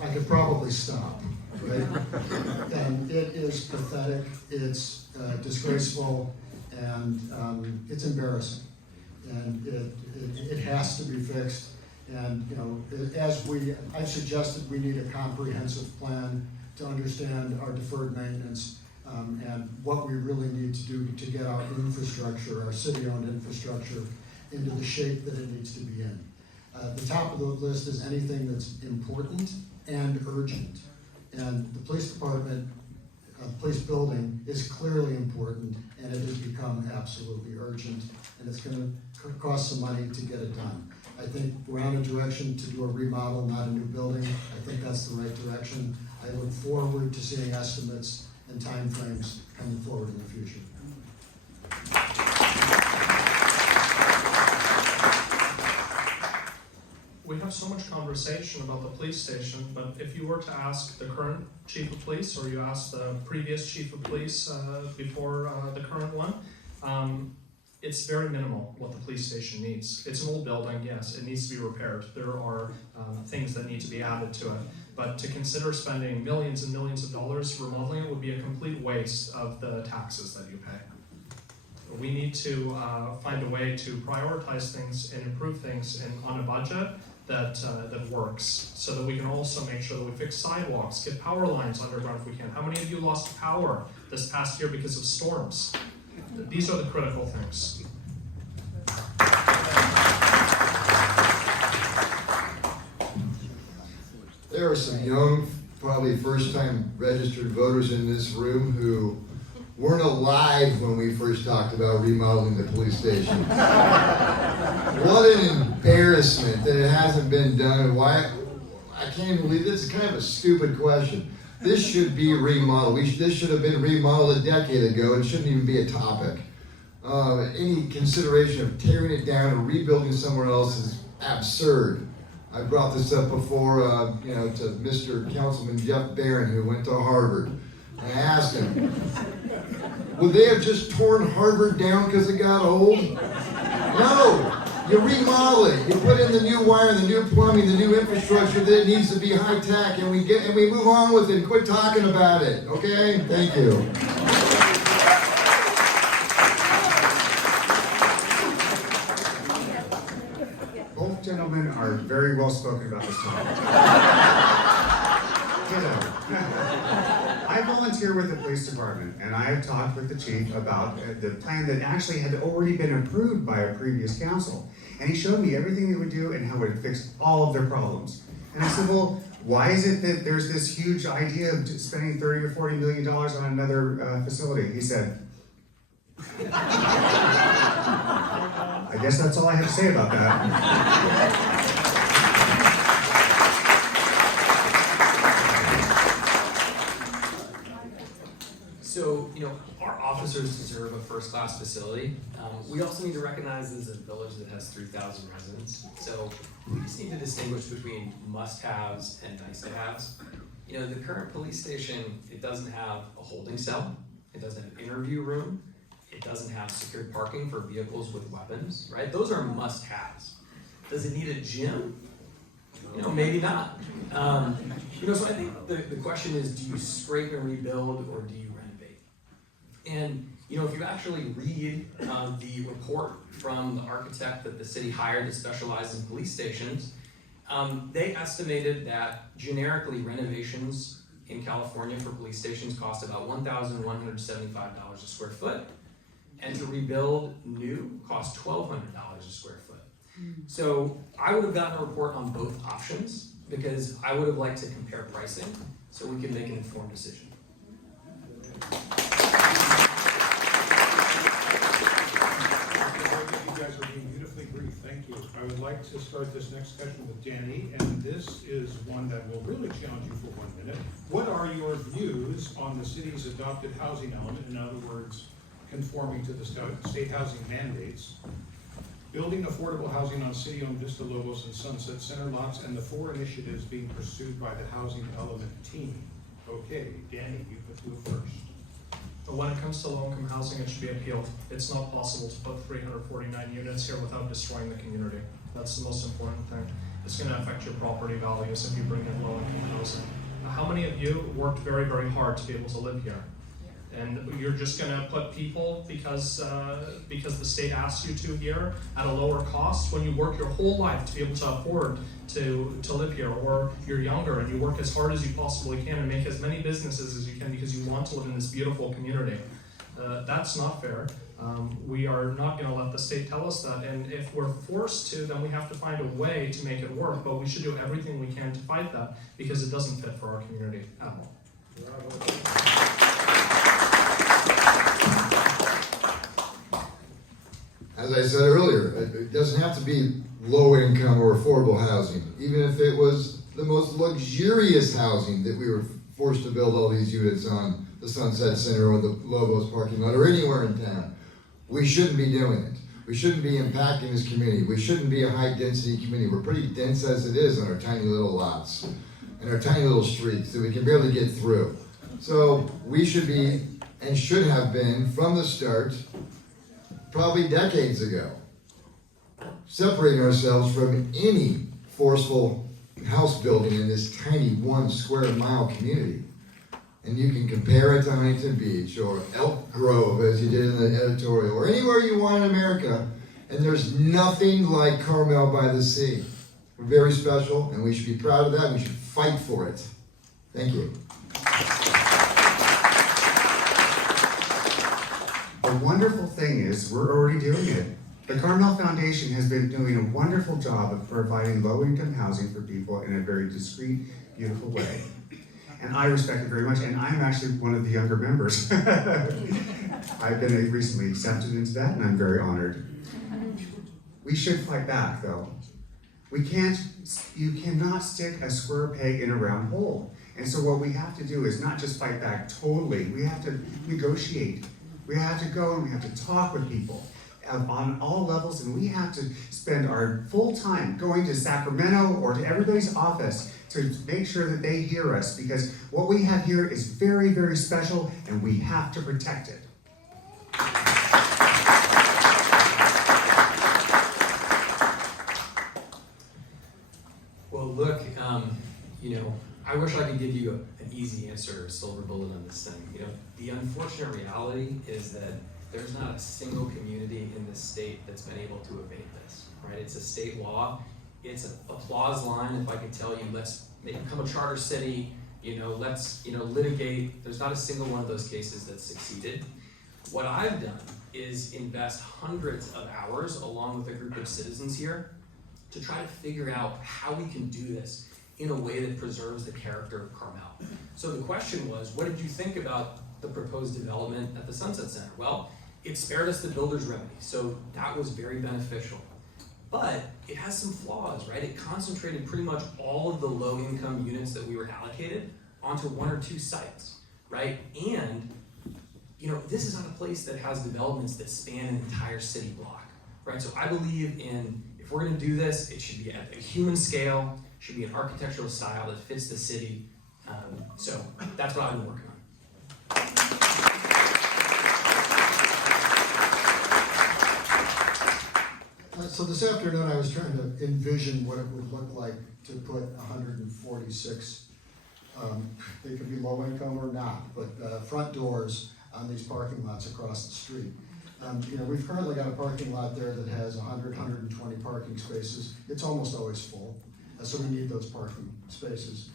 I could probably stop, right? It is pathetic, it's disgraceful, and it's embarrassing. And it has to be fixed. And you know, I've suggested we need a comprehensive plan to understand our deferred maintenance and what we really need to do to get our infrastructure, our city-owned infrastructure, into the shape that it needs to be in. The top of the list is anything that's important and urgent. And the police department, police building is clearly important, and it has become absolutely urgent, and it's going to cost some money to get it done. I think we're on a direction to do a remodel, not a new building. I think that's the right direction. I look forward to seeing estimates and timeframes coming forward in the future. We have so much conversation about the police station, but if you were to ask the current chief of police, or you ask the previous chief of police before the current one, it's very minimal what the police station needs. It's an old building, yes, it needs to be repaired. There are things that need to be added to it. But to consider spending millions and millions of dollars remodeling it would be a complete waste of the taxes that you pay. We need to find a way to prioritize things and improve things on a budget that works, so that we can also make sure that we fix sidewalks, get power lines underground if we can. How many of you lost power this past year because of storms? These are the critical things. There are some young, probably first-time registered voters in this room who weren't alive when we first talked about remodeling the police station. What an embarrassment that it hasn't been done. Why? I can't even believe this is kind of a stupid question. This should be remodeled. This should have been remodeled a decade ago. It shouldn't even be a topic. Any consideration of tearing it down and rebuilding somewhere else is absurd. I brought this up before, to Mr. Councilman Jeff Barron, who went to Harvard. I asked him, would they have just torn Harvard down because it got old? No. You remodel it. You put in the new wire, the new plumbing, the new infrastructure that it needs to be high tech, and we move on with it and quit talking about it. Okay? Thank you. Both gentlemen are very well spoken about this topic. I volunteer with the police department, and I have talked with the chief about the plan that actually had already been approved by a previous council. And he showed me everything they would do and how it would fix all of their problems. And I said, well, why is it that there's this huge idea of spending $30 or $40 million on another facility? He said, I guess that's all I have to say about that. So, our officers deserve a first-class facility. We also need to recognize this is a village that has 3,000 residents. So we just need to distinguish between must-haves and nice-to-haves. The current police station, it doesn't have a holding cell. It doesn't have an interview room. It doesn't have secured parking for vehicles with weapons, right? Those are must-haves. Does it need a gym? Maybe not. So I think the question is, do you scrape and rebuild, or do you renovate? And, if you actually read the report from the architect that the city hired that specializes in police stations, they estimated that generically renovations in California for police stations cost about $1,175 a square foot, and to rebuild new costs $1,200 a square foot. So I would have gotten a report on both options, because I would have liked to compare pricing so we can make an informed decision. You guys are being beautifully brief. Thank you. I would like to start this next session with Danny, and this is one that will really challenge you for 1 minute. What are your views on the city's adopted housing element? In other words, conforming to the state housing mandates. building affordable housing on city-owned Vista Lobos and Sunset Center lots, and the 4 initiatives being pursued by the Housing Element team. Okay, Danny, you do it first. But when it comes to low-income housing, it should be appealed. It's not possible to put 349 units here without destroying the community. That's the most important thing. It's going to affect your property values if you bring in low-income housing. How many of you worked very, very hard to be able to live here? And you're just going to put people because the state asks you to here at a lower cost when you work your whole life to be able to afford to live here, or you're younger and you work as hard as you possibly can and make as many businesses as you can because you want to live in this beautiful community. That's not fair. We are not going to let the state tell us that, and if we're forced to, then we have to find a way to make it work, but we should do everything we can to fight that because it doesn't fit for our community at all. As I said earlier, it doesn't have to be low income or affordable housing. Even if it was the most luxurious housing that we were forced to build all these units on the Sunset Center or the Lobos parking lot or anywhere in town, we shouldn't be doing it. We shouldn't be impacting this community. We shouldn't be a high density community. We're pretty dense as it is on our tiny little lots and our tiny little streets that we can barely get through. So we should be, and should have been from the start, probably decades ago, separating ourselves from any forceful house building in this tiny 1 square mile community. And you can compare it to Huntington Beach or Elk Grove, as you did in the editorial, or anywhere you want in America, and there's nothing like Carmel-by-the-Sea. We're very special, and we should be proud of that. We should fight for it. Thank you. The wonderful thing is, we're already doing it. The Carmel Foundation has been doing a wonderful job of providing low-income housing for people in a very discreet, beautiful way. And I respect it very much, and I'm actually one of the younger members. I've been recently accepted into that, and I'm very honored. We should fight back, though. You cannot stick a square peg in a round hole. And so what we have to do is not just fight back totally, we have to negotiate. We have to go and we have to talk with people on all levels, and we have to spend our full time going to Sacramento or to everybody's office to make sure that they hear us, because what we have here is very, very special, and we have to protect it. Well, look, I wish I could give you an easy answer, a silver bullet on this thing. The unfortunate reality is that there's not a single community in this state that's been able to evade this, right? It's a state law. It's an applause line. If I could tell you, let's become a charter city, let's, litigate. There's not a single one of those cases that's succeeded. What I've done is invest hundreds of hours along with a group of citizens here to try to figure out how we can do this in a way that preserves the character of Carmel. So the question was, what did you think about the proposed development at the Sunset Center? Well, it spared us the builder's remedy, so that was very beneficial. But it has some flaws, right? It concentrated pretty much all of the low-income units that we were allocated onto 1 or 2 sites, right? And, this is not a place that has developments that span an entire city block, right? So I believe if we're gonna do this, it should be at a human scale, should be an architectural style that fits the city. So that's what I've been working on. So this afternoon I was trying to envision what it would look like to put 146, they could be low income or not, but front doors on these parking lots across the street. We've currently got a parking lot there that has 100, 120 parking spaces. It's almost always full, so we need those parking spaces.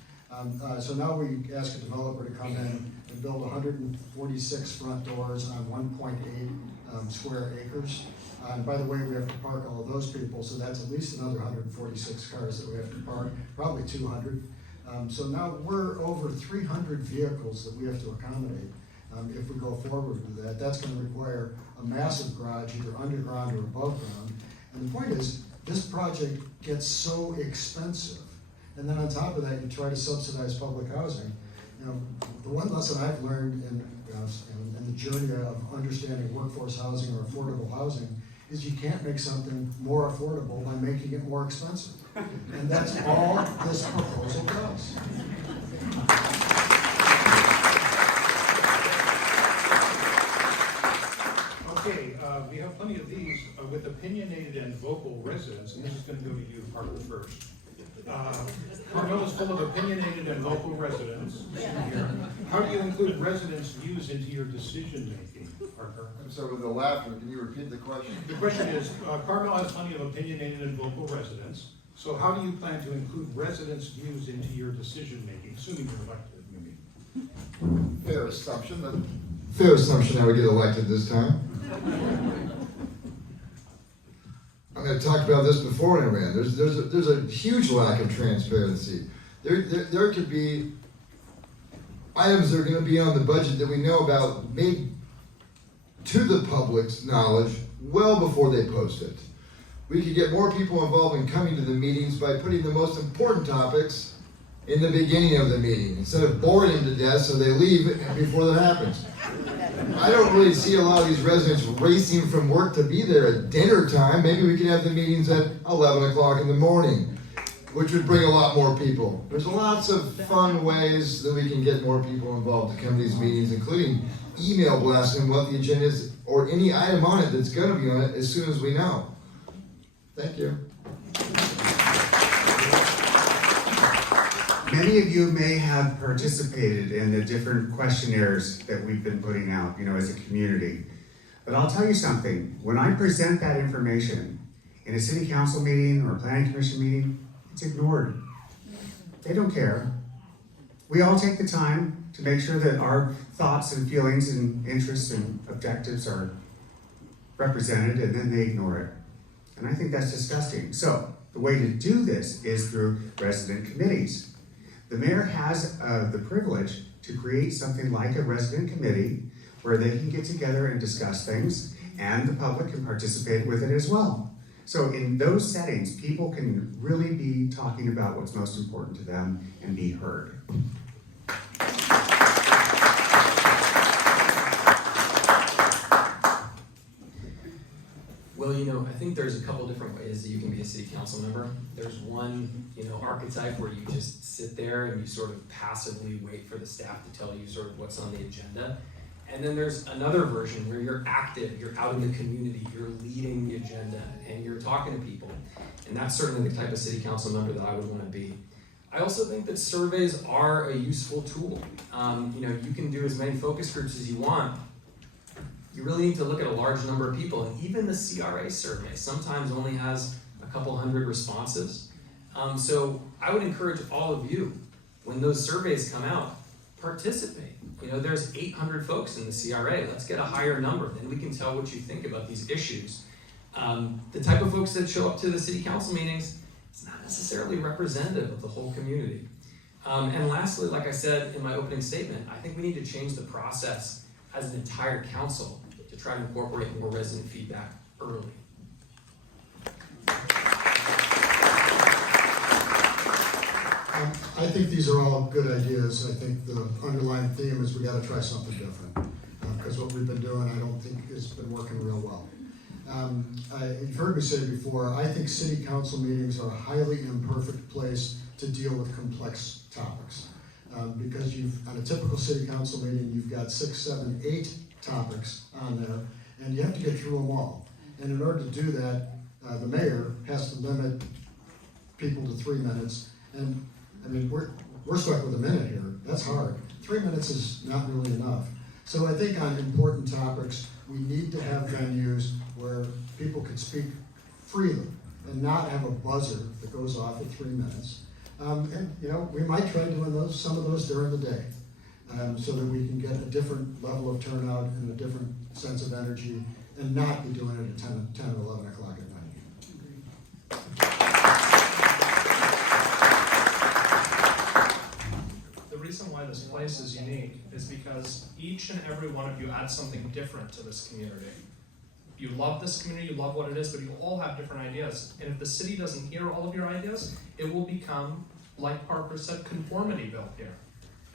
So now we ask a developer to come in and build 146 front doors on 1.8 square acres. And by the way, we have to park all of those people, so that's at least another 146 cars that we have to park, probably 200. So now we're over 300 vehicles that we have to accommodate if we go forward with that. That's going to require a massive garage, either underground or above ground. And the point is, this project gets so expensive. And then on top of that, you try to subsidize public housing. The one lesson I've learned in the journey of understanding workforce housing or affordable housing is you can't make something more affordable by making it more expensive. And that's all this proposal does. Okay, we have plenty of these with opinionated and vocal residents, and this is going to go to you, Parker, first. Carmel is full of opinionated and vocal residents. How do you include residents' views into your decision-making, Parker? I'm sorry, with the laughter, can you repeat the question? The question is, Carmel has plenty of opinionated and vocal residents, so how do you plan to include residents' views into your decision-making, assuming you're elected, maybe? Fair assumption I would get elected this time. I'm going to talk about this before I ran. There's a huge lack of transparency. There could be items that are going to be on the budget that we know about made to the public's knowledge well before they post it. We could get more people involved in coming to the meetings by putting the most important topics in the beginning of the meeting, instead of boring them to death so they leave before that happens. I don't really see a lot of these residents racing from work to be there at dinner time. Maybe we could have the meetings at 11 o'clock in the morning, which would bring a lot more people. There's lots of fun ways that we can get more people involved to come to these meetings, including email blasting what the agenda is or any item on it that's going to be on it as soon as we know. Thank you. Many of you may have participated in the different questionnaires that we've been putting out, as a community. But I'll tell you something, when I present that information in a city council meeting or a planning commission meeting, it's ignored. They don't care. We all take the time to make sure that our thoughts and feelings and interests and objectives are represented, and then they ignore it. And I think that's disgusting. So the way to do this is through resident committees. The mayor has the privilege to create something like a resident committee where they can get together and discuss things, and the public can participate with it as well. So in those settings, people can really be talking about what's most important to them and be heard. Well, I think there's a couple different ways that you can be a city council member. There's one, archetype where you just sit there and you sort of passively wait for the staff to tell you sort of what's on the agenda. And then there's another version where you're active, you're out in the community, you're leading the agenda, and you're talking to people. And that's certainly the type of city council member that I would want to be. I also think that surveys are a useful tool. You can do as many focus groups as you want. You really need to look at a large number of people, and even the CRA survey sometimes only has a couple hundred responses. So I would encourage all of you, when those surveys come out, participate. There's 800 folks in the CRA. Let's get a higher number, then we can tell what you think about these issues. The type of folks that show up to the city council meetings, it's not necessarily representative of the whole community. And lastly, like I said in my opening statement, I think we need to change the process as an entire council to try to incorporate more resident feedback early. I think these are all good ideas. I think the underlying theme is we got to try something different, because what we've been doing I don't think has been working real well. You've heard me say before, I think city council meetings are a highly imperfect place to deal with complex topics. Because on a typical city council meeting, you've got 6, 7, 8 topics on there, and you have to get through them all. And in order to do that, the mayor has to limit people to 3 minutes. And we're stuck with a minute here. That's hard. 3 minutes is not really enough. So I think on important topics, we need to have venues where people can speak freely and not have a buzzer that goes off at 3 minutes. We might try doing some of those during the day, so that we can get a different level of turnout and a different sense of energy, and not be doing it at 10 or 11 o'clock at night. The reason why this place is unique is because each and every one of you adds something different to this community. You love this community, you love what it is, but you all have different ideas. And if the city doesn't hear all of your ideas, it will become, like Parker said, conformity built here.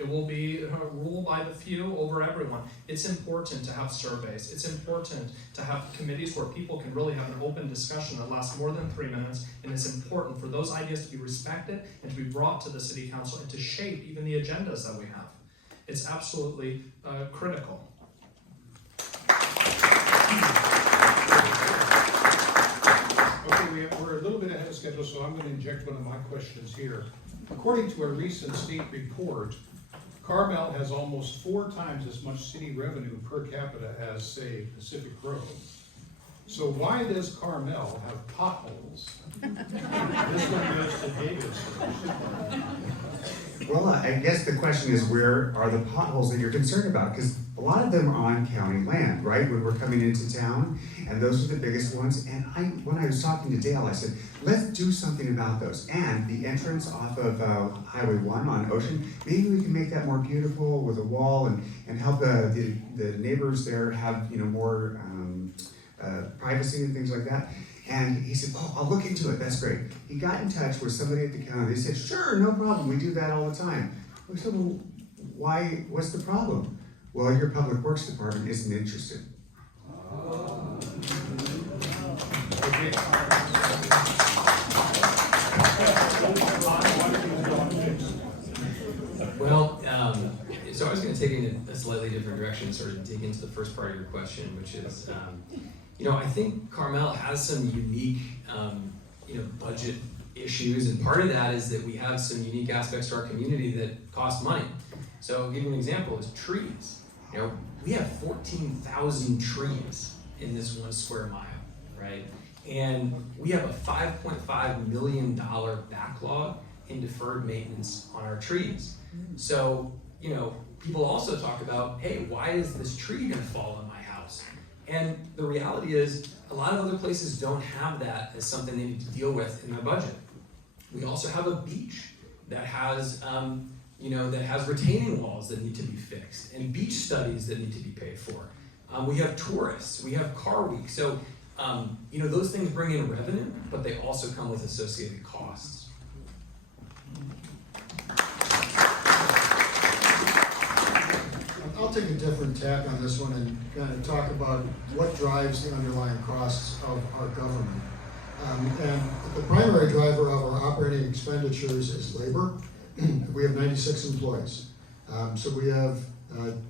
It will be rule by the few over everyone. It's important to have surveys. It's important to have committees where people can really have an open discussion that lasts more than 3 minutes, and it's important for those ideas to be respected and to be brought to the City Council and to shape even the agendas that we have. It's absolutely critical. Okay, we're a little bit ahead of schedule, so I'm going to inject one of my questions here. According to a recent state report, Carmel has almost 4 times as much city revenue per capita as, say, Pacific Grove. So why does Carmel have potholes? This one goes to David's. Well, I guess the question is, where are the potholes that you're concerned about? Because a lot of them are on county land, right? When we're coming into town, and those are the biggest ones. And when I was talking to Dale, I said, let's do something about those. And the entrance off of Highway 1 on Ocean, maybe we can make that more beautiful with a wall and help the neighbors there have more privacy and things like that. And he said, oh, I'll look into it, that's great. He got in touch with somebody at the county. They said, sure, no problem, we do that all the time. We said, well, why, what's the problem? Well, your public works department isn't interested. Okay. Well, so I was going to take it in a slightly different direction, sort of dig into the first part of your question, which is, I think Carmel has some unique, budget issues, and part of that is that we have some unique aspects to our community that cost money. So I'll give you an example, is trees. We have 14,000 trees in this 1 square mile, right? And we have a $5.5 million backlog in deferred maintenance on our trees. So, people also talk about, hey, why is this tree gonna fall on my house? And the reality is, a lot of other places don't have that as something they need to deal with in their budget. We also have a beach that has, that has retaining walls that need to be fixed, and beach studies that need to be paid for. We have tourists, we have car week. So, those things bring in revenue, but they also come with associated costs. I'll take a different tack on this one and kind of talk about what drives the underlying costs of our government. And the primary driver of our operating expenditures is labor. We have 96 employees. So we have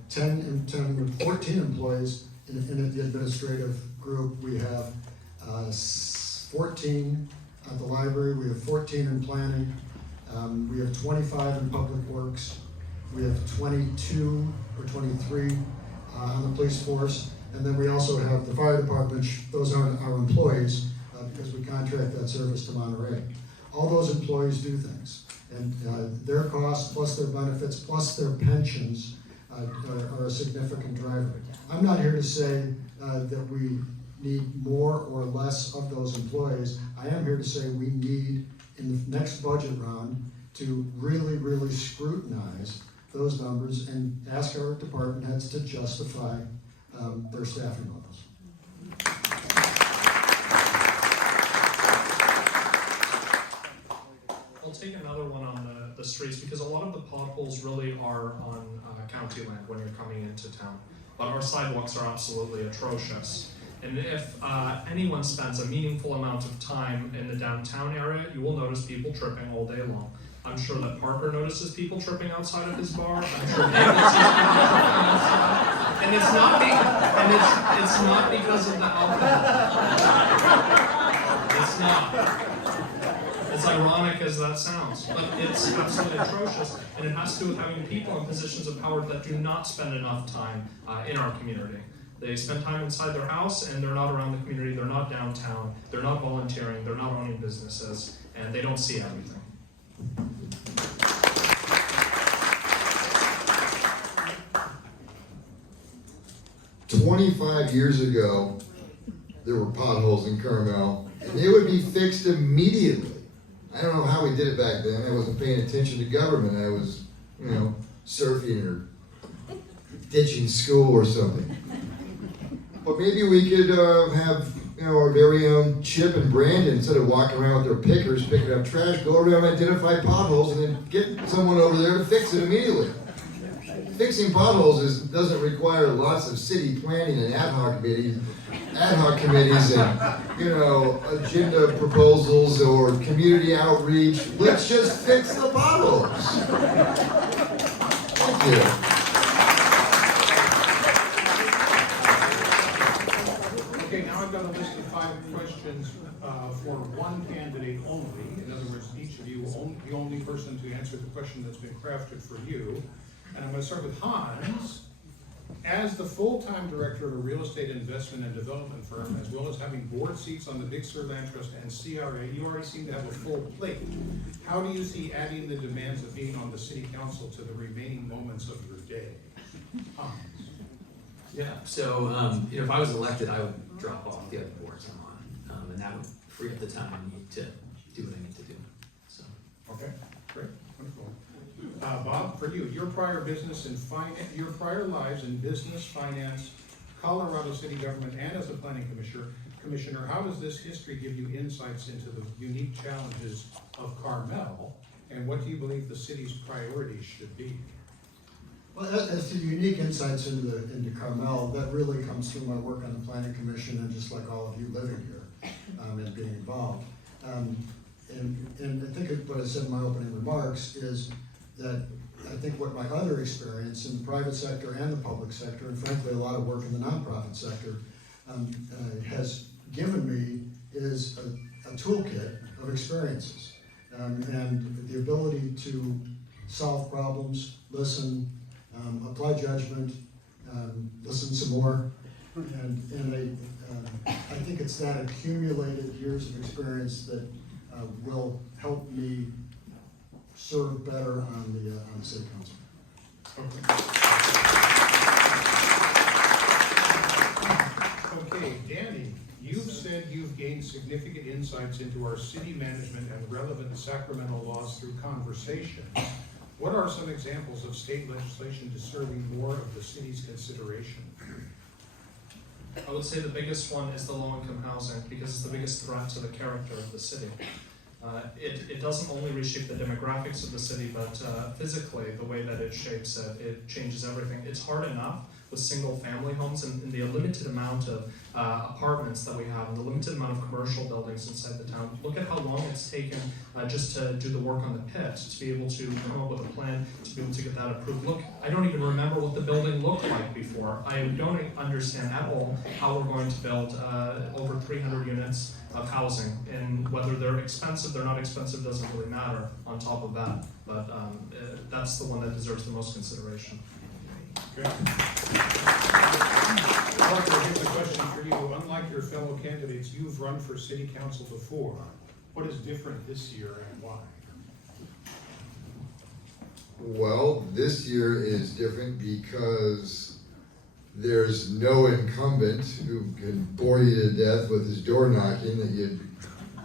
14 employees in the administrative group. We have 14 at the library. We have 14 in planning. We have 25 in public works. We have 22 or 23 on the police force. And then we also have the fire department. Those aren't our employees because we contract that service to Monterey. All those employees do things. And their costs plus their benefits plus their pensions are a significant driver. I'm not here to say that we need more or less of those employees. I am here to say we need, in the next budget round, to really, really scrutinize those numbers and ask our department heads to justify their staffing levels. I'll take another one on the streets, because a lot of the potholes really are on county land when you're coming into town. But our sidewalks are absolutely atrocious. And if anyone spends a meaningful amount of time in the downtown area, you will notice people tripping all day long. I'm sure that Parker notices people tripping outside of his bar. I'm sure David sees people tripping outside. And it's not because of the alcohol. It's not. As ironic as that sounds, but it's absolutely atrocious, and it has to do with having people in positions of power that do not spend enough time in our community. They spend time inside their house, and they're not around the community, they're not downtown, they're not volunteering, they're not owning businesses, and they don't see everything. 25 years ago, there were potholes in Carmel, and they would be fixed immediately. I don't know how we did it back then. I wasn't paying attention to government. I was, surfing or ditching school or something. But maybe we could have, our very own Chip and Brandon, instead of walking around with their pickers, picking up trash, go around and identify potholes and then get someone over there to fix it immediately. fixing potholes doesn't require lots of city planning and ad hoc committees and, agenda proposals or community outreach. Let's just fix the potholes. Thank you. Okay, now I've got a list of 5 questions for one candidate only. In other words, each of you, the only person to answer the question that's been crafted for you. And I'm going to start with Hans. As the full-time director of a real estate investment and development firm, as well as having board seats on the Big Sur Land Trust and CRA, you already seem to have a full plate. How do you see adding the demands of being on the city council to the remaining moments of your day? Hans. Yeah, so, if I was elected, I would drop off the other boards I'm on, and that would free up the time I need to do what I need to do, so. Okay, great, wonderful. Bob, for you, your prior lives in business, finance, Colorado city government, and as a planning commissioner, how does this history give you insights into the unique challenges of Carmel, and what do you believe the city's priorities should be? Well, as to unique insights into Carmel, that really comes through my work on the planning commission and just like all of you living here and being involved. And I think what I said in my opening remarks is that I think what my other experience in the private sector and the public sector, and frankly a lot of work in the nonprofit sector, has given me is a toolkit of experiences and the ability to solve problems, listen, apply judgment, listen some more, and I think it's that accumulated years of experience that will help me serve better on the city council. Okay, Danny, you've said you've gained significant insights into our city management and relevant Sacramento laws through conversation. What are some examples of state legislation deserving more of the city's consideration? I would say the biggest one is the low-income housing, because it's the biggest threat to the character of the city. It doesn't only reshape the demographics of the city, but physically, the way that it shapes it, it changes everything. It's hard enough with single-family homes and the limited amount of apartments that we have, and the limited amount of commercial buildings inside the town. Look at how long it's taken just to do the work on the pit, to be able to come up with a plan, to be able to get that approved. Look, I don't even remember what the building looked like before. I don't understand at all how we're going to build over 300 units of housing, and whether they're expensive, they're not expensive, doesn't really matter on top of that. But that's the one that deserves the most consideration. Okay. Parker, here's a question for you. Unlike your fellow candidates, you've run for city council before. What is different this year and why? Well, this year is different because there's no incumbent who can bore you to death with his door knocking that you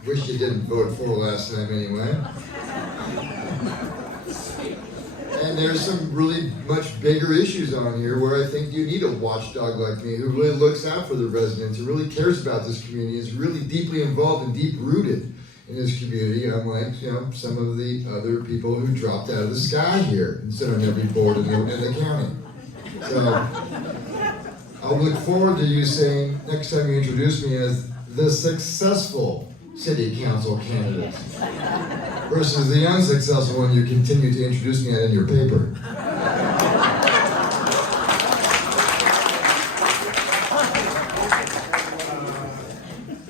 wish you didn't vote for last time anyway. And there's some really much bigger issues on here where I think you need a watchdog like me who really looks out for the residents, who really cares about this community, is really deeply involved and deep rooted in this community, unlike some of the other people who dropped out of the sky here and sit on every board in the county. So I'll look forward to you saying next time you introduce me as the successful city council candidate versus the unsuccessful one you continue to introduce me at in your paper.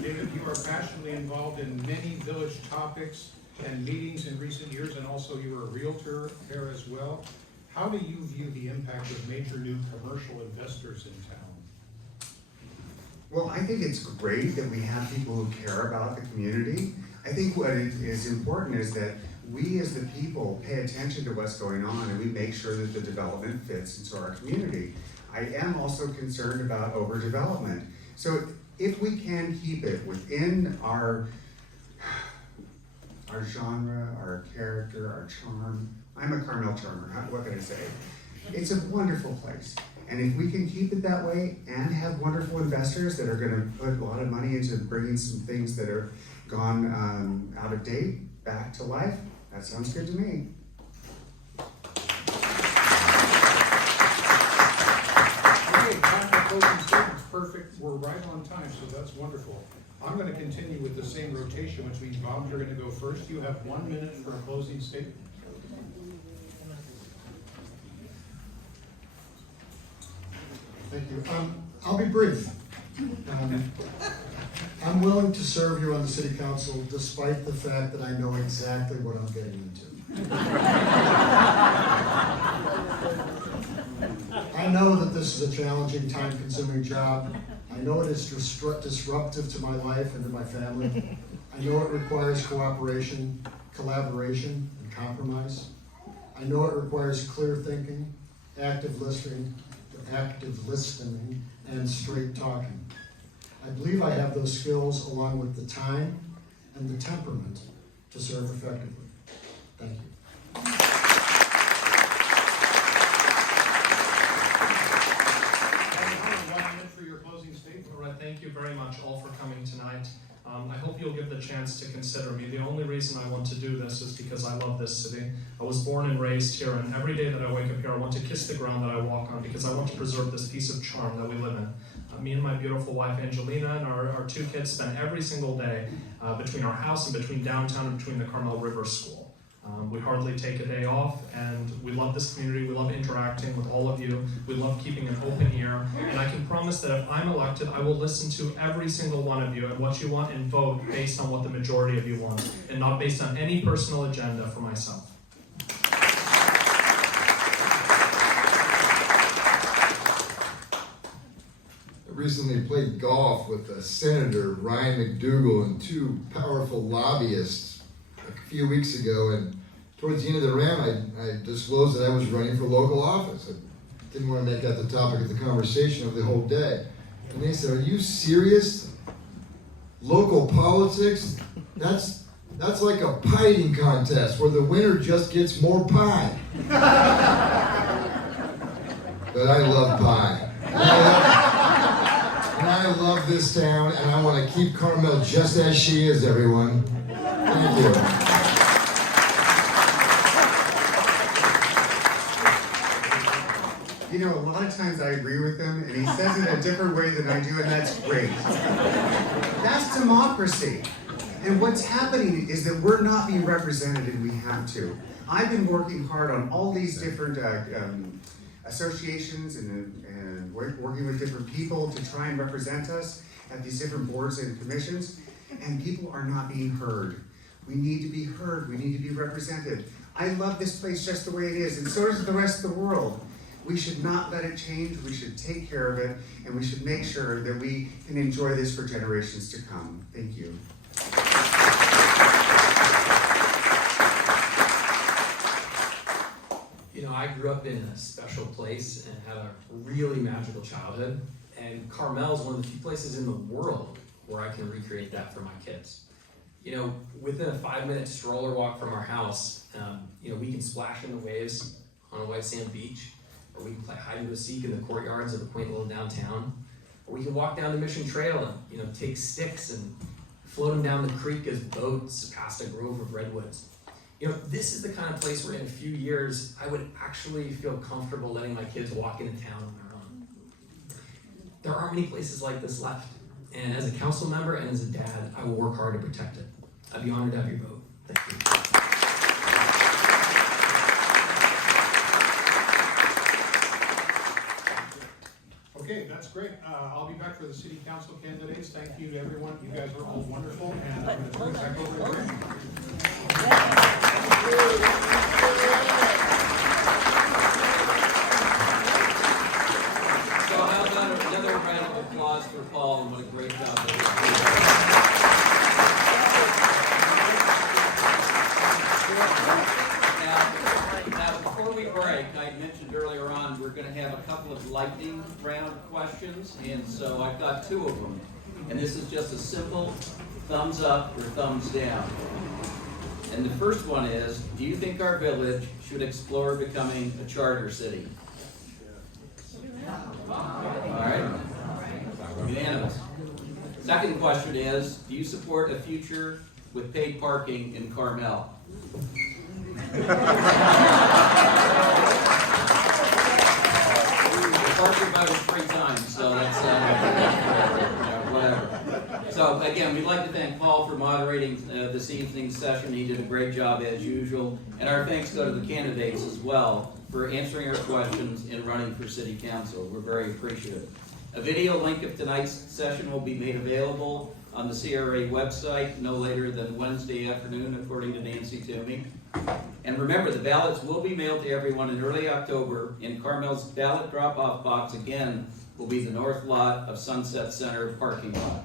David, you are passionately involved in many village topics and meetings in recent years, and also you are a realtor there as well. How do you view the impact of major new commercial investors in town? Well, I think it's great that we have people who care about the community. I think what is important is that we as the people pay attention to what's going on and we make sure that the development fits into our community. I am also concerned about overdevelopment. So if we can keep it within our genre, our character, our charm. I'm a Carmel charmer, what can I say? It's a wonderful place. And if we can keep it that way and have wonderful investors that are going to put a lot of money into bringing some things that are gone out of date back to life, that sounds good to me. perfect. We're right on time, so that's wonderful. I'm going to continue with the same rotation, which means Bob, you're going to go first. You have 1 minute for a closing statement. Thank you. I'll be brief. I'm willing to serve you on the city council despite the fact that I know exactly what I'm getting into. I know that this is a challenging, time-consuming job. I know it is disruptive to my life and to my family. I know it requires cooperation, collaboration, and compromise. I know it requires clear thinking, active listening, and straight talking. I believe I have those skills along with the time and the temperament to serve effectively. Thank you. For your closing statement. All right, thank you very much all for coming tonight. I hope you'll give the chance to consider me. The only reason I want to do this is because I love this city. I was born and raised here, and every day that I wake up here, I want to kiss the ground that I walk on because I want to preserve this piece of charm that we live in. Me and my beautiful wife Angelina and our 2 kids spend every single day between our house and between downtown and between the Carmel River School. We hardly take a day off, and we love this community. We love interacting with all of you. We love keeping an open ear, and I can promise that if I'm elected, I will listen to every single one of you and what you want and vote based on what the majority of you want, and not based on any personal agenda for myself. I recently played golf with Senator Ryan McDougal and 2 powerful lobbyists a few weeks ago, and towards the end of the round, I disclosed that I was running for local office. I didn't want to make that the topic of the conversation of the whole day. And they said, "Are you serious? Local politics? That's like a pie eating contest where the winner just gets more pie." But I love pie. And I love this town, and I want to keep Carmel just as she is, everyone. Thank you. You know, a lot of times I agree with him, and he says it a different way than I do, and that's great. That's democracy. And what's happening is that we're not being represented, and we have to. I've been working hard on all these different associations and working with different people to try and represent us at these different boards and commissions, and people are not being heard. We need to be heard. We need to be represented. I love this place just the way it is, and so does the rest of the world. We should not let it change. We should take care of it, and we should make sure that we can enjoy this for generations to come. Thank you. You know, I grew up in a special place and had a really magical childhood, and Carmel is one of the few places in the world where I can recreate that for my kids. You know, within a 5-minute stroller walk from our house, you know, we can splash in the waves on a white sand beach, or we can play hide and go seek in the courtyards of a quaint little downtown, or we can walk down the Mission Trail and, you know, take sticks and float them down the creek as boats past a grove of redwoods. You know, this is the kind of place where in a few years I would actually feel comfortable letting my kids walk into town on their own. There aren't many places like this left, and as a council member and as a dad, I will work hard to protect it. I'd be honored to have your vote. Thank you. Okay, that's great. I'll be back for the city council candidates. Thank you to everyone. You guys are all wonderful, and I'm going to turn it back over to Greg. So how about another round of applause for Paul and what a great job that he did. Now, before we break, I mentioned earlier on we're going to have a couple of lightning round questions, and so I've got 2 of them. And this is just a simple thumbs up or thumbs down. And the first one is, do you think our village should explore becoming a charter city? All right. Unanimous. Second question is, do you support a future with paid parking in Carmel? The mark your vote 3 times, so that's, whatever. So again, we'd like to thank Paul for moderating this evening's session. He did a great job as usual. And our thanks go to the candidates as well for answering our questions and running for city council. We're very appreciative. A video link of tonight's session will be made available on the CRA website no later than Wednesday afternoon, according to Nancy Toomey. And remember, the ballots will be mailed to everyone in early October, and Carmel's ballot drop-off box, again, will be the north lot of Sunset Center parking lot.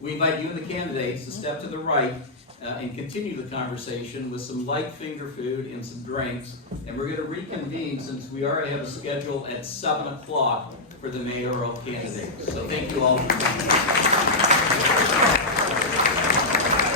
We invite you and the candidates to step to the right and continue the conversation with some light finger food and some drinks. And we're going to reconvene, since we already have a schedule at 7 o'clock for the mayoral candidates. So thank you all for coming.